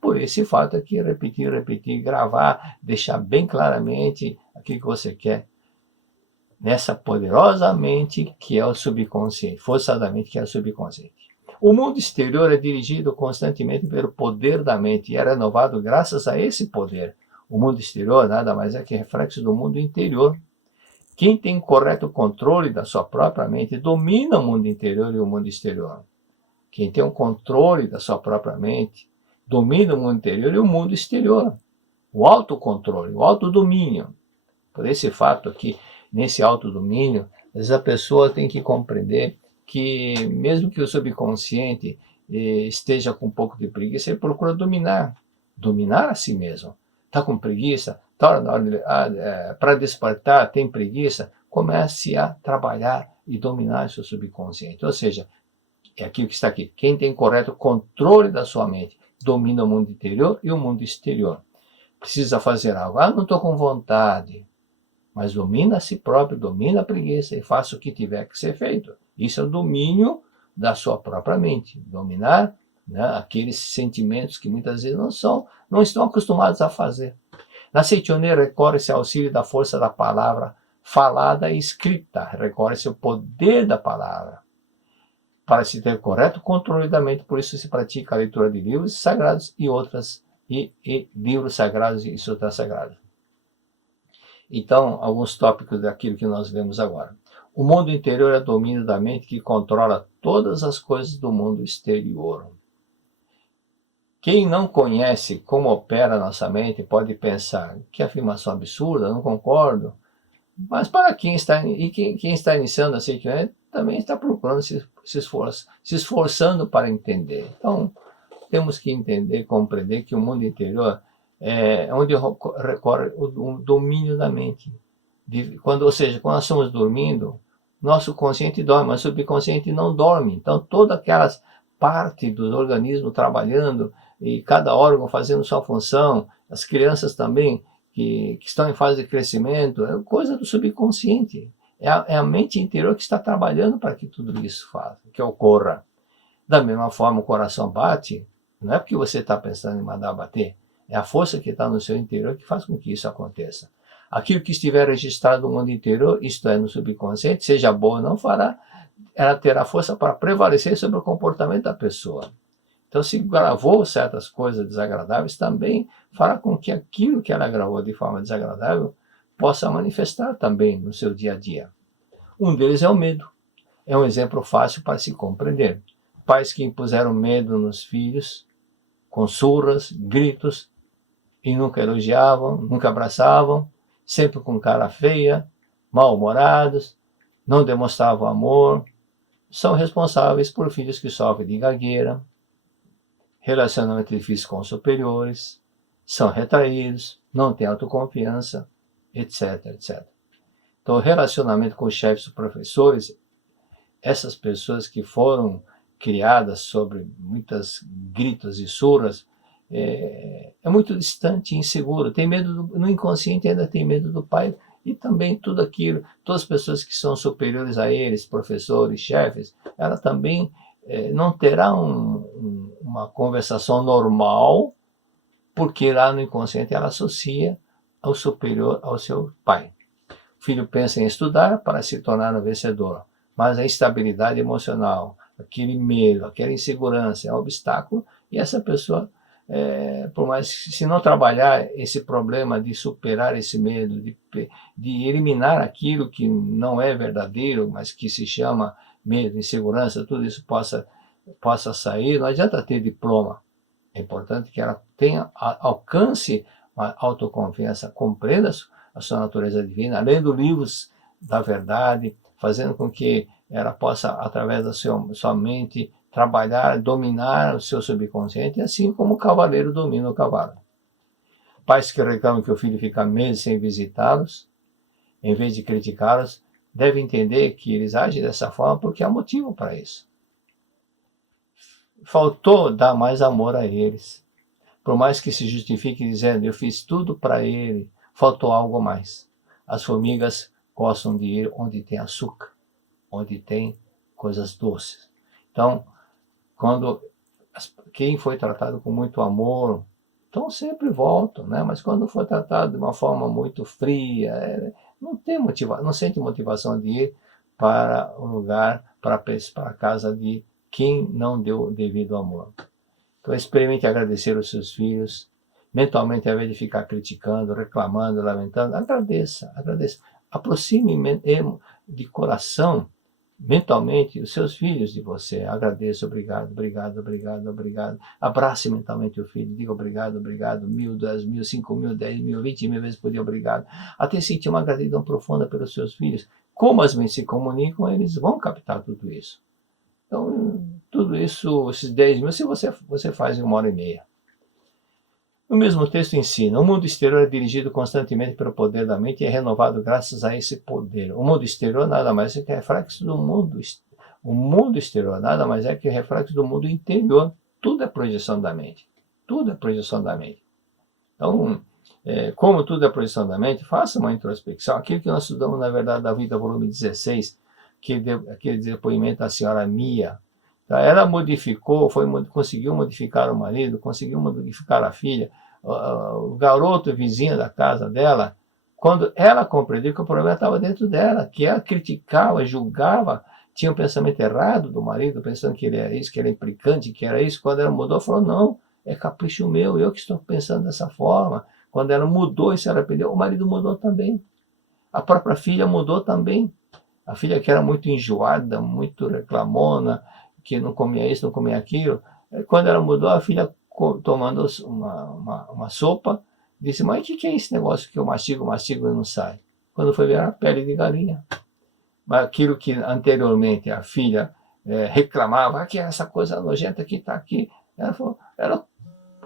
Por esse fato aqui, repetir, gravar, deixar bem claramente aquilo que você quer nessa poderosa mente que é o subconsciente, força da mente que é o subconsciente. O mundo exterior é dirigido constantemente pelo poder da mente e é renovado graças a esse poder. O mundo exterior nada mais é que reflexo do mundo interior. Quem tem correto controle da sua própria mente domina o mundo interior e o mundo exterior. Quem tem um controle da sua própria mente domina o mundo interior e o mundo exterior. O autocontrole, o autodomínio. Por esse fato aqui, nesse autodomínio, a pessoa tem que compreender que, mesmo que o subconsciente esteja com um pouco de preguiça, ele procura dominar a si mesmo. Está com preguiça, para despertar, tem preguiça, comece a trabalhar e dominar o seu subconsciente. Ou seja, é aquilo que está aqui. Quem tem correto controle da sua mente domina o mundo interior e o mundo exterior. Precisa fazer algo. Não estou com vontade. Mas domina a si próprio, domina a preguiça e faça o que tiver que ser feito. Isso é o domínio da sua própria mente. Dominar né? Aqueles sentimentos que muitas vezes não estão acostumados a fazer. Na Seitione recorre-se ao auxílio da força da palavra falada e escrita, recorre-se ao poder da palavra para se ter correto controle da mente. Por isso se pratica a leitura de livros sagrados e livros sagrados e sutras sagrados. Então, alguns tópicos daquilo que nós vemos agora. O mundo interior é domínio da mente que controla todas as coisas do mundo exterior. Quem não conhece como opera a nossa mente pode pensar, que afirmação absurda, não concordo. Mas para quem está iniciando a Seitione também está procurando se esforçando para entender. Então, temos que entender, compreender que o mundo interior é onde recorre o domínio da mente. Ou seja, quando nós estamos dormindo, nosso consciente dorme, mas o subconsciente não dorme. Então, todas aquelas partes do organismo trabalhando e cada órgão fazendo sua função, as crianças também que estão em fase de crescimento, é coisa do subconsciente. É a mente interior que está trabalhando para que tudo isso que ocorra. Da mesma forma, o coração bate, não é porque você está pensando em mandar bater, é a força que está no seu interior que faz com que isso aconteça. Aquilo que estiver registrado no mundo interior, isto é, no subconsciente, seja bom ou não, ela terá força para prevalecer sobre o comportamento da pessoa. Então, se gravou certas coisas desagradáveis, também fará com que aquilo que ela gravou de forma desagradável possa manifestar também no seu dia a dia. Um deles é o medo. É um exemplo fácil para se compreender. Pais que impuseram medo nos filhos, com surras, gritos, e nunca elogiavam, nunca abraçavam, sempre com cara feia, mal-humorados, não demonstravam amor, são responsáveis por filhos que sofrem de gagueira, relacionamento difícil com superiores, são retraídos, não têm autoconfiança, etc, etc. Então, o relacionamento com os chefes e professores, essas pessoas que foram criadas sobre muitas gritos e surras, é muito distante e inseguro. Tem medo no inconsciente, ainda tem medo do pai e também tudo aquilo, todas as pessoas que são superiores a eles, professores, chefes, ela também não terá uma conversação normal, porque lá no inconsciente ela associa ao superior ao seu pai. O filho pensa em estudar para se tornar um vencedor, mas a instabilidade emocional, aquele medo, aquela insegurança é um obstáculo, e essa pessoa, por mais se não trabalhar esse problema de superar esse medo, de eliminar aquilo que não é verdadeiro, mas que se chama medo, insegurança, tudo isso possa sair, não adianta ter diploma. É importante que ela alcance uma autoconfiança, compreenda a sua natureza divina, lendo livros da verdade, fazendo com que ela possa, através da sua mente, trabalhar, dominar o seu subconsciente, assim como o cavaleiro domina o cavalo. Pais que reclamam que o filho fica meses sem visitá-los, em vez de criticá-los, devem entender que eles agem dessa forma porque há motivo para isso. Faltou dar mais amor a eles. Por mais que se justifique dizendo, eu fiz tudo para ele, faltou algo mais. As formigas gostam de ir onde tem açúcar, onde tem coisas doces. Então, quem foi tratado com muito amor, então sempre voltam, né? Mas quando for tratado de uma forma muito fria, não sente motivação de ir para o lugar, para a casa de quem não deu devido amor. Então, experimente agradecer os seus filhos, mentalmente, ao invés de ficar criticando, reclamando, lamentando, agradeça. Aproxime de coração, mentalmente, os seus filhos de você. Agradeça, obrigado. Abrace mentalmente o filho, diga obrigado, 1.000, 10.000, 5.000, 10.000, 20.000 vezes por dia, obrigado. Até sentir uma gratidão profunda pelos seus filhos. Como as mães se comunicam, eles vão captar tudo isso. Então, tudo isso, esses 10.000, se você faz em 1h30. O mesmo texto ensina, o mundo exterior é dirigido constantemente pelo poder da mente e é renovado graças a esse poder. O mundo exterior nada mais é que reflexo do mundo. O mundo exterior nada mais é que reflexo do mundo interior. Tudo é projeção da mente. Tudo é projeção da mente. Então, como tudo é projeção da mente, faça uma introspecção. Aquilo que nós estudamos, na verdade, da Vida, volume 16, aquele depoimento da senhora Mia, Tá? Ela modificou, conseguiu modificar o marido, conseguiu modificar a filha, o garoto vizinho da casa dela, quando ela compreendeu que o problema estava dentro dela, que ela criticava, julgava, tinha um pensamento errado do marido, pensando que ele era isso, que ele é implicante, que era isso. Quando ela mudou, falou, não, é capricho meu, eu que estou pensando dessa forma. Quando ela mudou e se arrependeu, o marido mudou também. A própria filha mudou também. A filha que era muito enjoada, muito reclamona, que não comia isso, não comia aquilo. Quando ela mudou, a filha tomando uma sopa, disse, mãe, o que é esse negócio que eu mastigo e não sai? Quando foi ver, era pele de galinha. Mas aquilo que anteriormente a filha reclamava, que é essa coisa nojenta que está aqui, ela,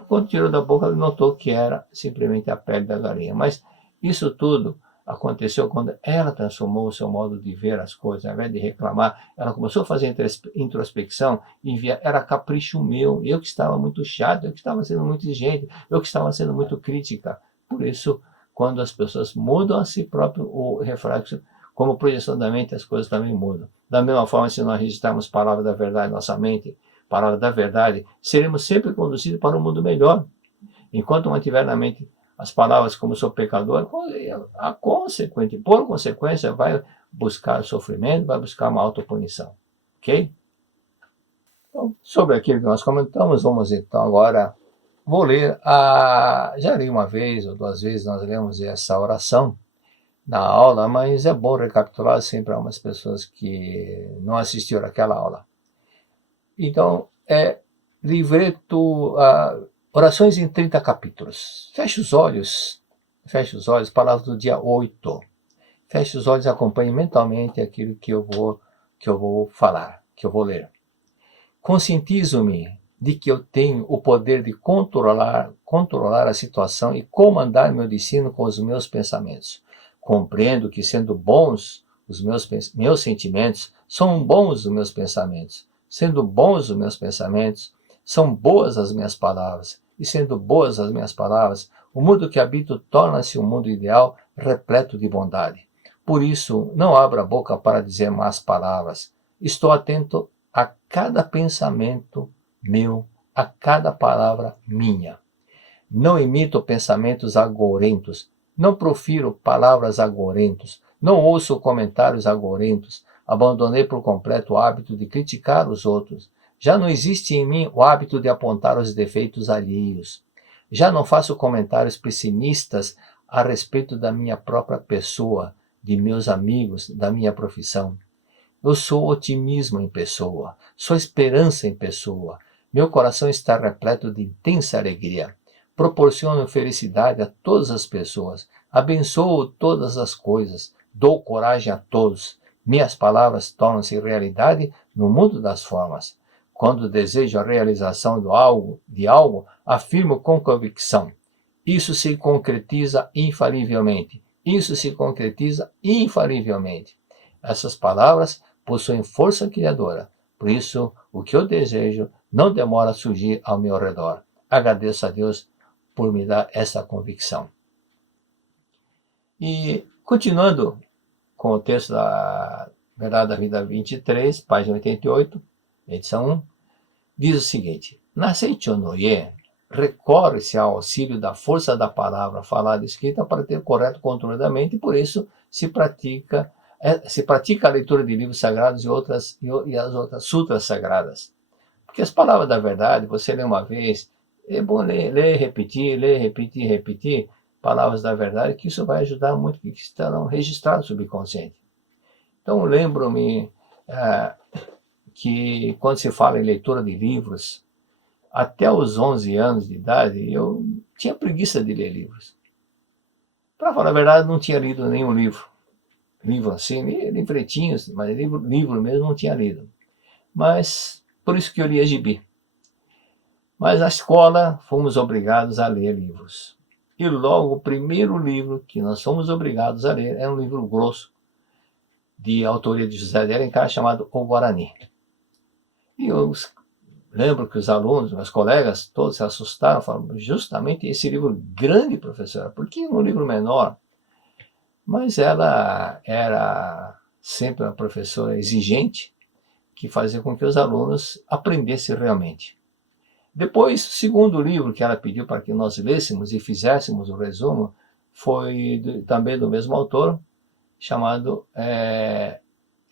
quando tirou da boca, ela notou que era simplesmente a pele da galinha. Mas isso tudo aconteceu quando ela transformou o seu modo de ver as coisas. Ao invés de reclamar, ela começou a fazer introspecção e via, era capricho meu, eu que estava muito chato, eu que estava sendo muito exigente, eu que estava sendo muito crítica. Por isso, quando as pessoas mudam a si próprio, o reflexo, como projeção da mente, as coisas também mudam. Da mesma forma, se nós registrarmos palavras da verdade em nossa mente, palavras da verdade, seremos sempre conduzidos para um mundo melhor. Enquanto mantiver na mente as palavras como sou pecador, por consequência, vai buscar sofrimento, vai buscar uma autopunição. Ok? Então, sobre aquilo que nós comentamos, vamos então agora, vou ler, já li uma vez ou duas vezes, nós lemos essa oração na aula, mas é bom recapitular sempre a umas pessoas que não assistiram àquela aula. Então, livreto, orações em 30 capítulos. Feche os olhos, palavras do dia 8. Feche os olhos e acompanhe mentalmente aquilo que eu vou falar, que eu vou ler. Conscientizo-me de que eu tenho o poder de controlar a situação e comandar meu destino com os meus pensamentos. Compreendo que, sendo bons os meus sentimentos, são bons os meus pensamentos. Sendo bons os meus pensamentos, são boas as minhas palavras. E sendo boas as minhas palavras, o mundo que habito torna-se um mundo ideal, repleto de bondade. Por isso, não abro a boca para dizer más palavras. Estou atento a cada pensamento meu, a cada palavra minha. Não imito pensamentos agorentos, não profiro palavras agorentos, não ouço comentários agorentos, abandonei por completo o hábito de criticar os outros. Já não existe em mim o hábito de apontar os defeitos alheios. Já não faço comentários pessimistas a respeito da minha própria pessoa, de meus amigos, da minha profissão. Eu sou otimismo em pessoa, sou esperança em pessoa. Meu coração está repleto de intensa alegria. Proporciono felicidade a todas as pessoas. Abençoo todas as coisas. Dou coragem a todos. Minhas palavras tornam-se realidade no mundo das formas. Quando desejo a realização de algo, afirmo com convicção. Isso se concretiza infalivelmente. Isso se concretiza infalivelmente. Essas palavras possuem força criadora. Por isso, o que eu desejo não demora a surgir ao meu redor. Agradeço a Deus por me dar essa convicção. E, continuando com o texto da Verdade da Vida 23, página 88, edição 1, diz o seguinte: na Seichonoye, recorre-se ao auxílio da força da palavra falada e escrita para ter correto controle da mente, e por isso se pratica a leitura de livros sagrados e as outras sutras sagradas. Porque as palavras da verdade, você lê uma vez, é bom ler, repetir, palavras da verdade, que isso vai ajudar muito, que estarão registrados no subconsciente. Então, lembro-me que quando se fala em leitura de livros, até os 11 anos de idade, eu tinha preguiça de ler livros. Para falar a verdade, não tinha lido nenhum livro. Livro assim, livretinhos, mas livro mesmo não tinha lido. Mas, por isso que eu lia gibi. Mas na escola, fomos obrigados a ler livros. E logo, o primeiro livro que nós fomos obrigados a ler é um livro grosso, de autoria de José de Alencar, chamado O Guarani. E eu lembro que os alunos, meus colegas, todos se assustaram, falaram, justamente esse livro grande, professora, por que um livro menor? Mas ela era sempre uma professora exigente, que fazia com que os alunos aprendessem realmente. Depois, o segundo livro que ela pediu para que nós lêssemos e fizéssemos o resumo foi também do mesmo autor, chamado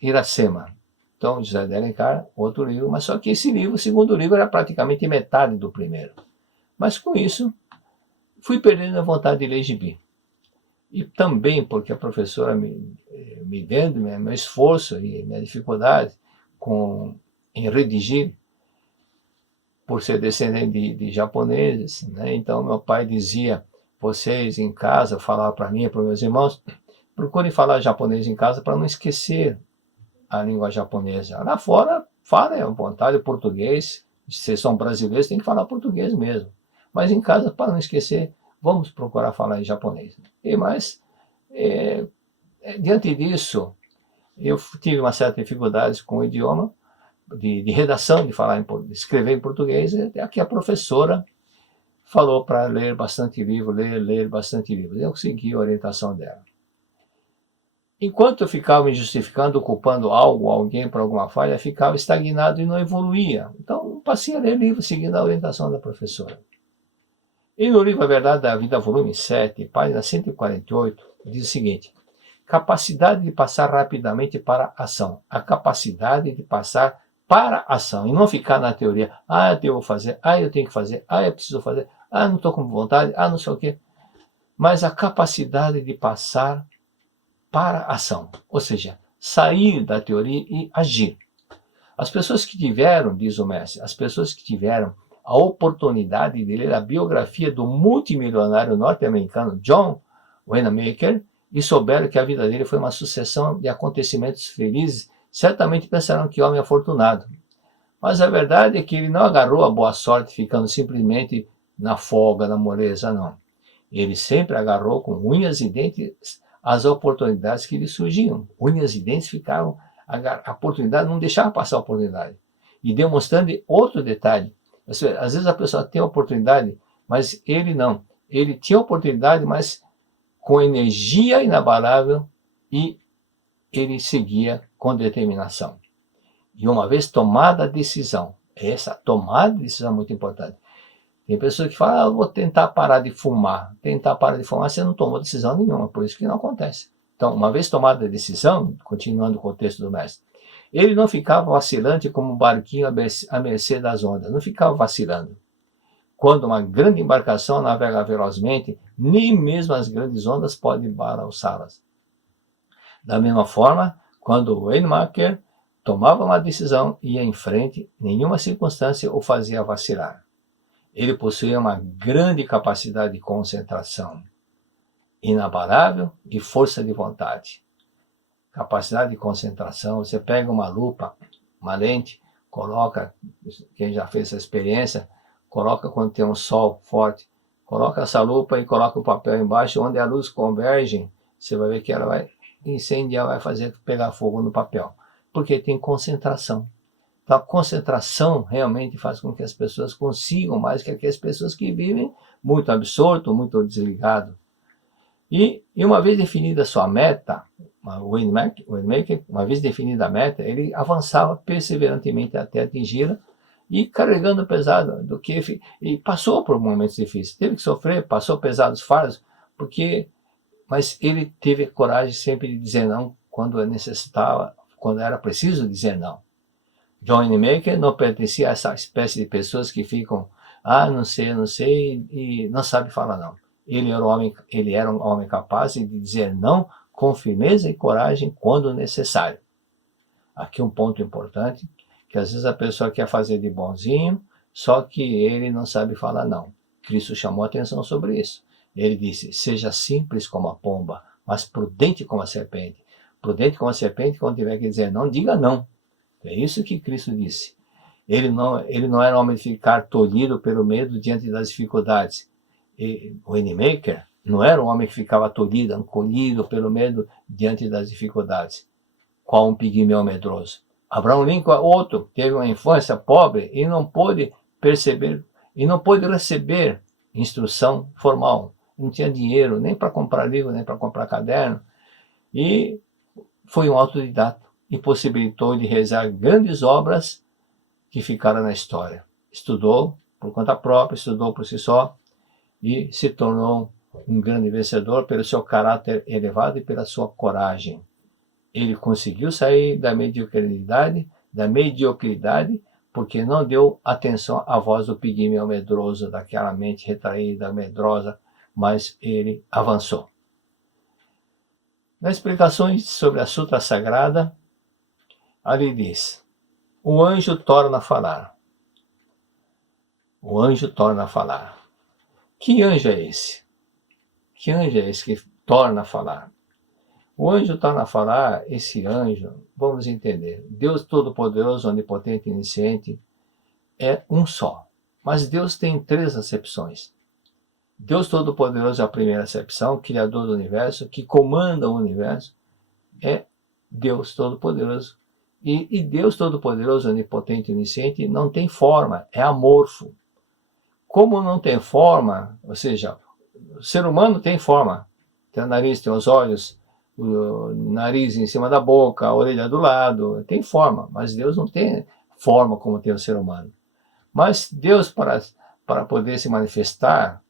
Iracema. Então, José de Alencar, outro livro, mas só que esse livro, o segundo livro, era praticamente metade do primeiro. Mas com isso, fui perdendo a vontade de ler gibi. E também porque a professora me vendo meu esforço e minha dificuldade em redigir, por ser descendente de japoneses, né? Então meu pai dizia, vocês em casa, falava para mim e para meus irmãos, procurem falar japonês em casa para não esquecer a língua japonesa. Lá fora, falem à vontade português, se vocês são brasileiros, tem que falar português mesmo. Mas em casa, para não esquecer, vamos procurar falar em japonês. Mas, diante disso, eu tive uma certa dificuldade com o idioma, de redação, de escrever em português, até que a professora falou para ler bastante livro, ler bastante livro. Eu segui a orientação dela. Enquanto eu ficava me justificando, culpando algo, alguém por alguma falha, ficava estagnado e não evoluía. Então, passei a ler livro seguindo a orientação da professora. E no livro A Verdade da Vida, volume 7, página 148, diz o seguinte: capacidade de passar rapidamente para a ação. A capacidade de passar para a ação e não ficar na teoria. Eu devo fazer, eu tenho que fazer, eu preciso fazer, não estou com vontade, não sei o quê. Mas a capacidade de passar para a ação, ou seja, sair da teoria e agir. As pessoas que tiveram, diz o mestre, as pessoas que tiveram a oportunidade de ler a biografia do multimilionário norte-americano John Wanamaker e souberam que a vida dele foi uma sucessão de acontecimentos felizes, certamente pensarão que homem afortunado. Mas a verdade é que ele não agarrou a boa sorte ficando simplesmente na folga, na moleza, não. Ele sempre agarrou com unhas e dentes as oportunidades que lhe surgiam. Unhas e dentes ficavam, a oportunidade não deixava passar a oportunidade. E demonstrando outro detalhe, às vezes a pessoa tem a oportunidade, mas ele não. Ele tinha a oportunidade, mas com energia inabalável, e ele seguia com determinação. E uma vez tomada a decisão, essa tomada de decisão é muito importante. Tem pessoas que falam, vou tentar parar de fumar. Tentar parar de fumar, você não tomou decisão nenhuma, por isso que não acontece. Então, uma vez tomada a decisão, continuando o contexto do mestre, ele não ficava vacilante como um barquinho à mercê das ondas, não ficava vacilando. Quando uma grande embarcação navega velozmente, nem mesmo as grandes ondas podem balançá-las. Da mesma forma, quando Wanamaker tomava uma decisão e ia em frente, nenhuma circunstância o fazia vacilar. Ele possuía uma grande capacidade de concentração, inabalável e força de vontade. Capacidade de concentração, você pega uma lupa, uma lente, coloca, quem já fez essa experiência, coloca quando tem um sol forte, coloca essa lupa e coloca o papel embaixo, onde a luz converge, você vai ver que ela vai incendiar, vai fazer pegar fogo no papel, porque tem concentração. Então, a concentração realmente faz com que as pessoas consigam mais que aquelas pessoas que vivem muito absorto, muito desligado. E uma vez definida a sua meta, o Wanamaker, uma vez definida a meta, ele avançava perseverantemente até atingi-la e carregando pesado e passou por momentos difíceis. Teve que sofrer, passou pesados fardos, mas ele teve a coragem sempre de dizer não quando necessitava, quando era preciso dizer não. John Wanamaker não pertencia a essa espécie de pessoas que ficam, não sei, e não sabe falar não. Ele era um homem capaz de dizer não com firmeza e coragem quando necessário. Aqui um ponto importante, que às vezes a pessoa quer fazer de bonzinho, só que ele não sabe falar não. Cristo chamou a atenção sobre isso. Ele disse, seja simples como a pomba, mas prudente como a serpente. Prudente como a serpente, quando tiver que dizer não, diga não. É isso que Cristo disse. Ele não era homem de ficar tolhido pelo medo diante das dificuldades. O Wanamaker não era um homem que ficava tolhido, encolhido pelo medo diante das dificuldades. Qual um pigmeu medroso. Abraham Lincoln, outro, teve uma infância pobre e não pôde perceber, e não pôde receber instrução formal. Não tinha dinheiro nem para comprar livro, nem para comprar caderno. E foi um autodidata. impossibilitou de realizar grandes obras que ficaram na história. Estudou por conta própria, estudou por si só e se tornou um grande vencedor pelo seu caráter elevado e pela sua coragem. Ele conseguiu sair da mediocridade, porque não deu atenção à voz do pigmeu medroso, daquela mente retraída, medrosa, mas ele avançou. Nas explicações sobre a Sutra Sagrada, ali diz: o anjo torna a falar. O anjo torna a falar. Que anjo é esse? Que anjo é esse que torna a falar? O anjo torna a falar, esse anjo, vamos entender, Deus Todo-Poderoso, Onipotente e Onisciente é um só. Mas Deus tem 3 acepções. Deus Todo-Poderoso é a primeira acepção, Criador do Universo, que comanda o Universo, é Deus Todo-Poderoso. E Deus Todo-Poderoso, Onipotente e Onisciente não tem forma, é amorfo. Como não tem forma, ou seja, o ser humano tem forma, tem o nariz, tem os olhos, o nariz em cima da boca, a orelha do lado, tem forma, mas Deus não tem forma como tem o ser humano. Mas Deus, para poder se manifestar,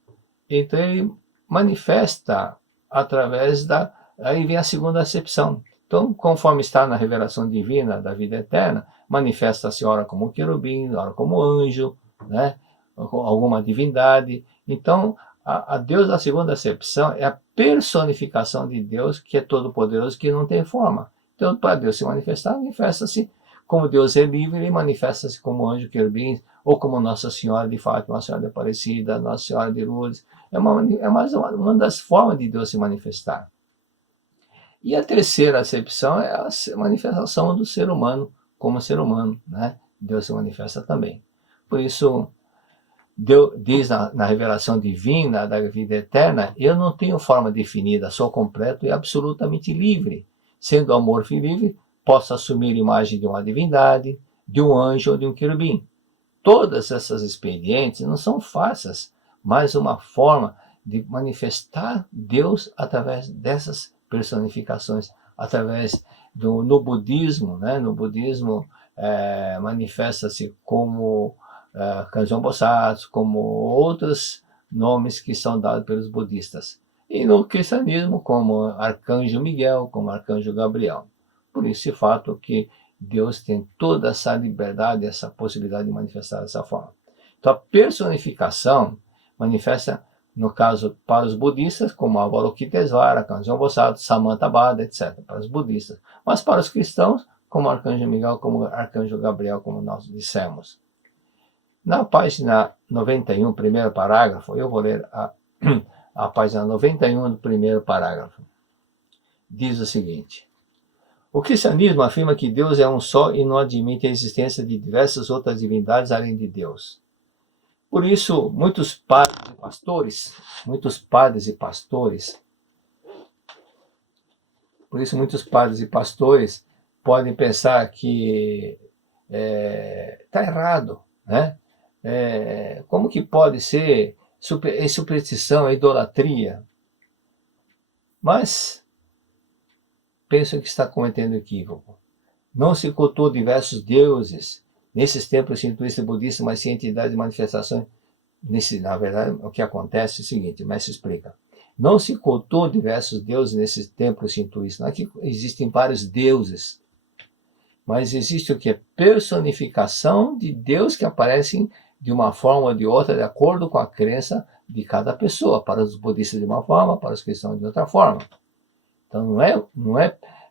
então ele manifesta através da... Aí vem a segunda acepção. Então, conforme está na revelação divina da vida eterna, manifesta-se ora como querubim, ora como anjo, né? Alguma divindade. Então, a Deus da segunda acepção é a personificação de Deus, que é todo-poderoso, que não tem forma. Então, para Deus se manifestar, manifesta-se como Deus é livre, ele manifesta-se como anjo, querubim, ou como Nossa Senhora de Fátima, Nossa Senhora de Aparecida, Nossa Senhora de Lourdes. É mais uma das formas de Deus se manifestar. E a terceira acepção é a manifestação do ser humano como ser humano, né? Deus se manifesta também. Por isso, Deus diz na revelação divina da vida eterna: eu não tenho forma definida, sou completo e absolutamente livre. Sendo amor e livre, posso assumir a imagem de uma divindade, de um anjo ou de um querubim. Todas essas expedientes não são fáceis, mas uma forma de manifestar Deus através dessas personificações, através no budismo, né? No budismo manifesta-se como Kanzon Bosatsu, como outros nomes que são dados pelos budistas. E no cristianismo, como Arcanjo Miguel, como Arcanjo Gabriel. Por esse fato que Deus tem toda essa liberdade, essa possibilidade de manifestar dessa forma. Então a personificação manifesta, no caso, para os budistas, como Avalokitesvara, Kanzon Bosatsu, Samantabhadra, etc., para os budistas. Mas para os cristãos, como Arcanjo Miguel, como Arcanjo Gabriel, como nós dissemos. Na página 91, primeiro parágrafo, eu vou ler a página 91 do primeiro parágrafo. Diz o seguinte: o cristianismo afirma que Deus é um só e não admite a existência de diversas outras divindades além de Deus. Por isso, muitos padres e pastores podem pensar que está errado, né? Como que pode ser superstição, idolatria? Mas pensam que está cometendo equívoco. Não se cultuou diversos deuses nesses templos hinduístas e budistas, mas sim entidades de manifestações. Na verdade, o que acontece é o seguinte: o mestre explica. Não se cultuou diversos deuses nesses templos hinduístas. Não é que existem vários deuses, mas existe o que? Personificação de Deus que aparecem de uma forma ou de outra, de acordo com a crença de cada pessoa. Para os budistas de uma forma, para os cristãos de outra forma. Então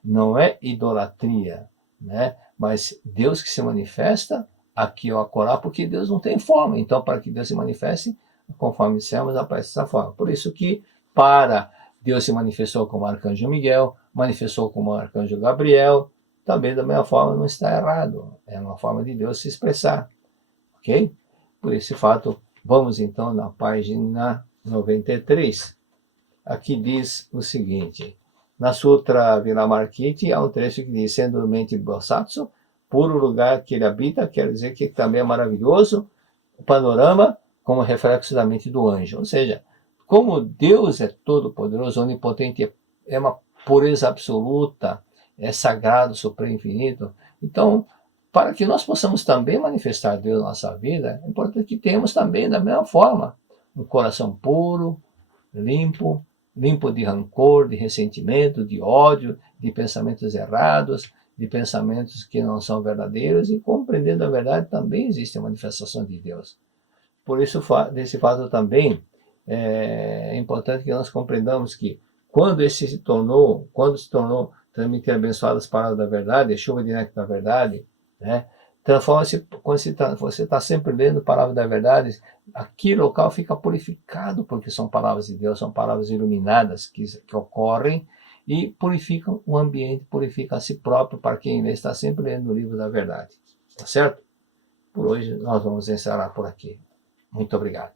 não é idolatria, né? Mas Deus que se manifesta aqui ou acolá, porque Deus não tem forma. Então, para que Deus se manifeste, conforme dissemos, aparece dessa forma. Por isso que, para Deus se manifestou como Arcanjo Miguel, manifestou como Arcanjo Gabriel, também da mesma forma não está errado. É uma forma de Deus se expressar. Ok? Por esse fato, vamos então na página 93. Aqui diz o seguinte: na Sutra Vilamarkiti há um trecho que diz: sendo mente Bosatsu, puro lugar que ele habita, quer dizer que também é maravilhoso o panorama como reflexo da mente do anjo. Ou seja, como Deus é todo-poderoso, onipotente, é uma pureza absoluta, é sagrado, supremo, infinito. Então, para que nós possamos também manifestar Deus na nossa vida, é importante que tenhamos também, da mesma forma, um coração puro, limpo de rancor, de ressentimento, de ódio, de pensamentos errados, de pensamentos que não são verdadeiros, e compreendendo a verdade também existe a manifestação de Deus. Por isso, desse fato também, é importante que nós compreendamos que quando se tornou também ter abençoado as palavras da verdade, a chuva de néctar da verdade, né? Transforma-se, quando você está sempre lendo a palavra da verdade, aquele local fica purificado, porque são palavras de Deus, são palavras iluminadas que ocorrem e purificam o ambiente, purificam a si próprio, para quem está sempre lendo o livro da verdade. Tá certo? Por hoje nós vamos encerrar por aqui. Muito obrigado.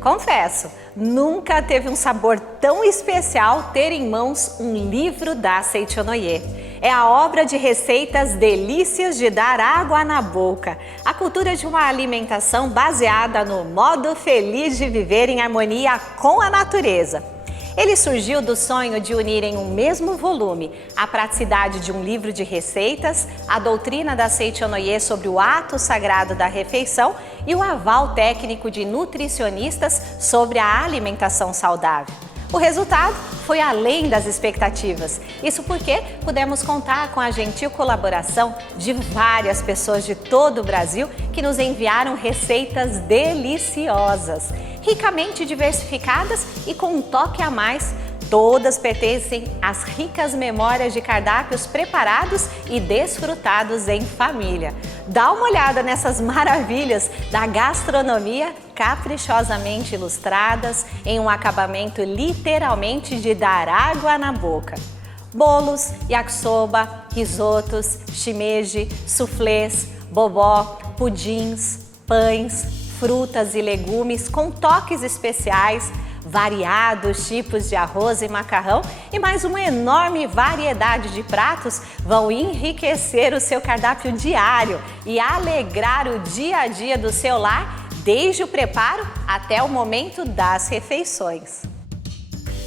Confesso, nunca teve um sabor tão especial ter em mãos um livro da Seichonoye. É a obra de receitas delícias de dar água na boca. A cultura de uma alimentação baseada no modo feliz de viver em harmonia com a natureza. Ele surgiu do sonho de unir em um mesmo volume a praticidade de um livro de receitas, a doutrina da Seichonoye sobre o ato sagrado da refeição e o aval técnico de nutricionistas sobre a alimentação saudável. O resultado foi além das expectativas. Isso porque pudemos contar com a gentil colaboração de várias pessoas de todo o Brasil que nos enviaram receitas deliciosas, ricamente diversificadas e com um toque a mais. Todas pertencem às ricas memórias de cardápios preparados e desfrutados em família. Dá uma olhada nessas maravilhas da gastronomia caprichosamente ilustradas em um acabamento literalmente de dar água na boca. Bolos, yakisoba, risotos, shimeji, soufflés, bobó, pudins, pães, frutas e legumes com toques especiais, variados tipos de arroz e macarrão e mais uma enorme variedade de pratos vão enriquecer o seu cardápio diário e alegrar o dia a dia do seu lar, desde o preparo até o momento das refeições.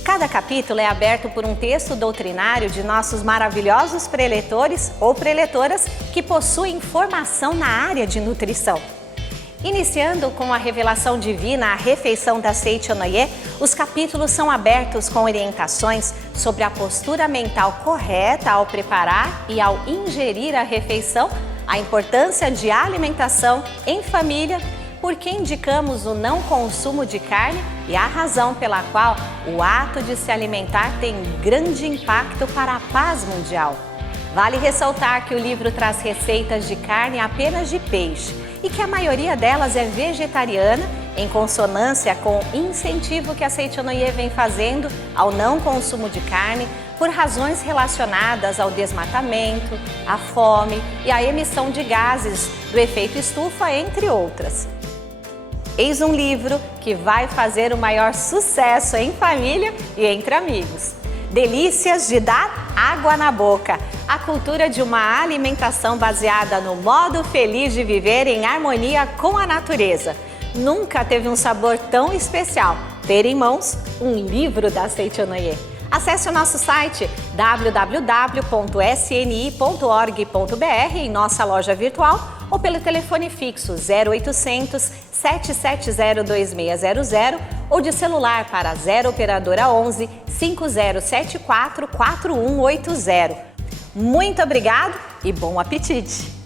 Cada capítulo é aberto por um texto doutrinário de nossos maravilhosos preletores ou preletoras que possuem formação na área de nutrição. Iniciando com a revelação divina, a refeição da Seichonoye, os capítulos são abertos com orientações sobre a postura mental correta ao preparar e ao ingerir a refeição, a importância de alimentação em família, por que indicamos o não consumo de carne e a razão pela qual o ato de se alimentar tem grande impacto para a paz mundial. Vale ressaltar que o livro traz receitas de carne apenas de peixe e que a maioria delas é vegetariana, em consonância com o incentivo que a Seichonoye vem fazendo ao não consumo de carne por razões relacionadas ao desmatamento, à fome e à emissão de gases do efeito estufa, entre outras. Eis um livro que vai fazer o maior sucesso em família e entre amigos. Delícias de dar água na boca. A cultura de uma alimentação baseada no modo feliz de viver em harmonia com a natureza. Nunca teve um sabor tão especial ter em mãos um livro da Seichonoye. Acesse o nosso site www.sni.org.br em nossa loja virtual ou pelo telefone fixo 0800 770 2600 ou de celular para 0 operadora 11 5074 4180. Muito obrigado e bom apetite!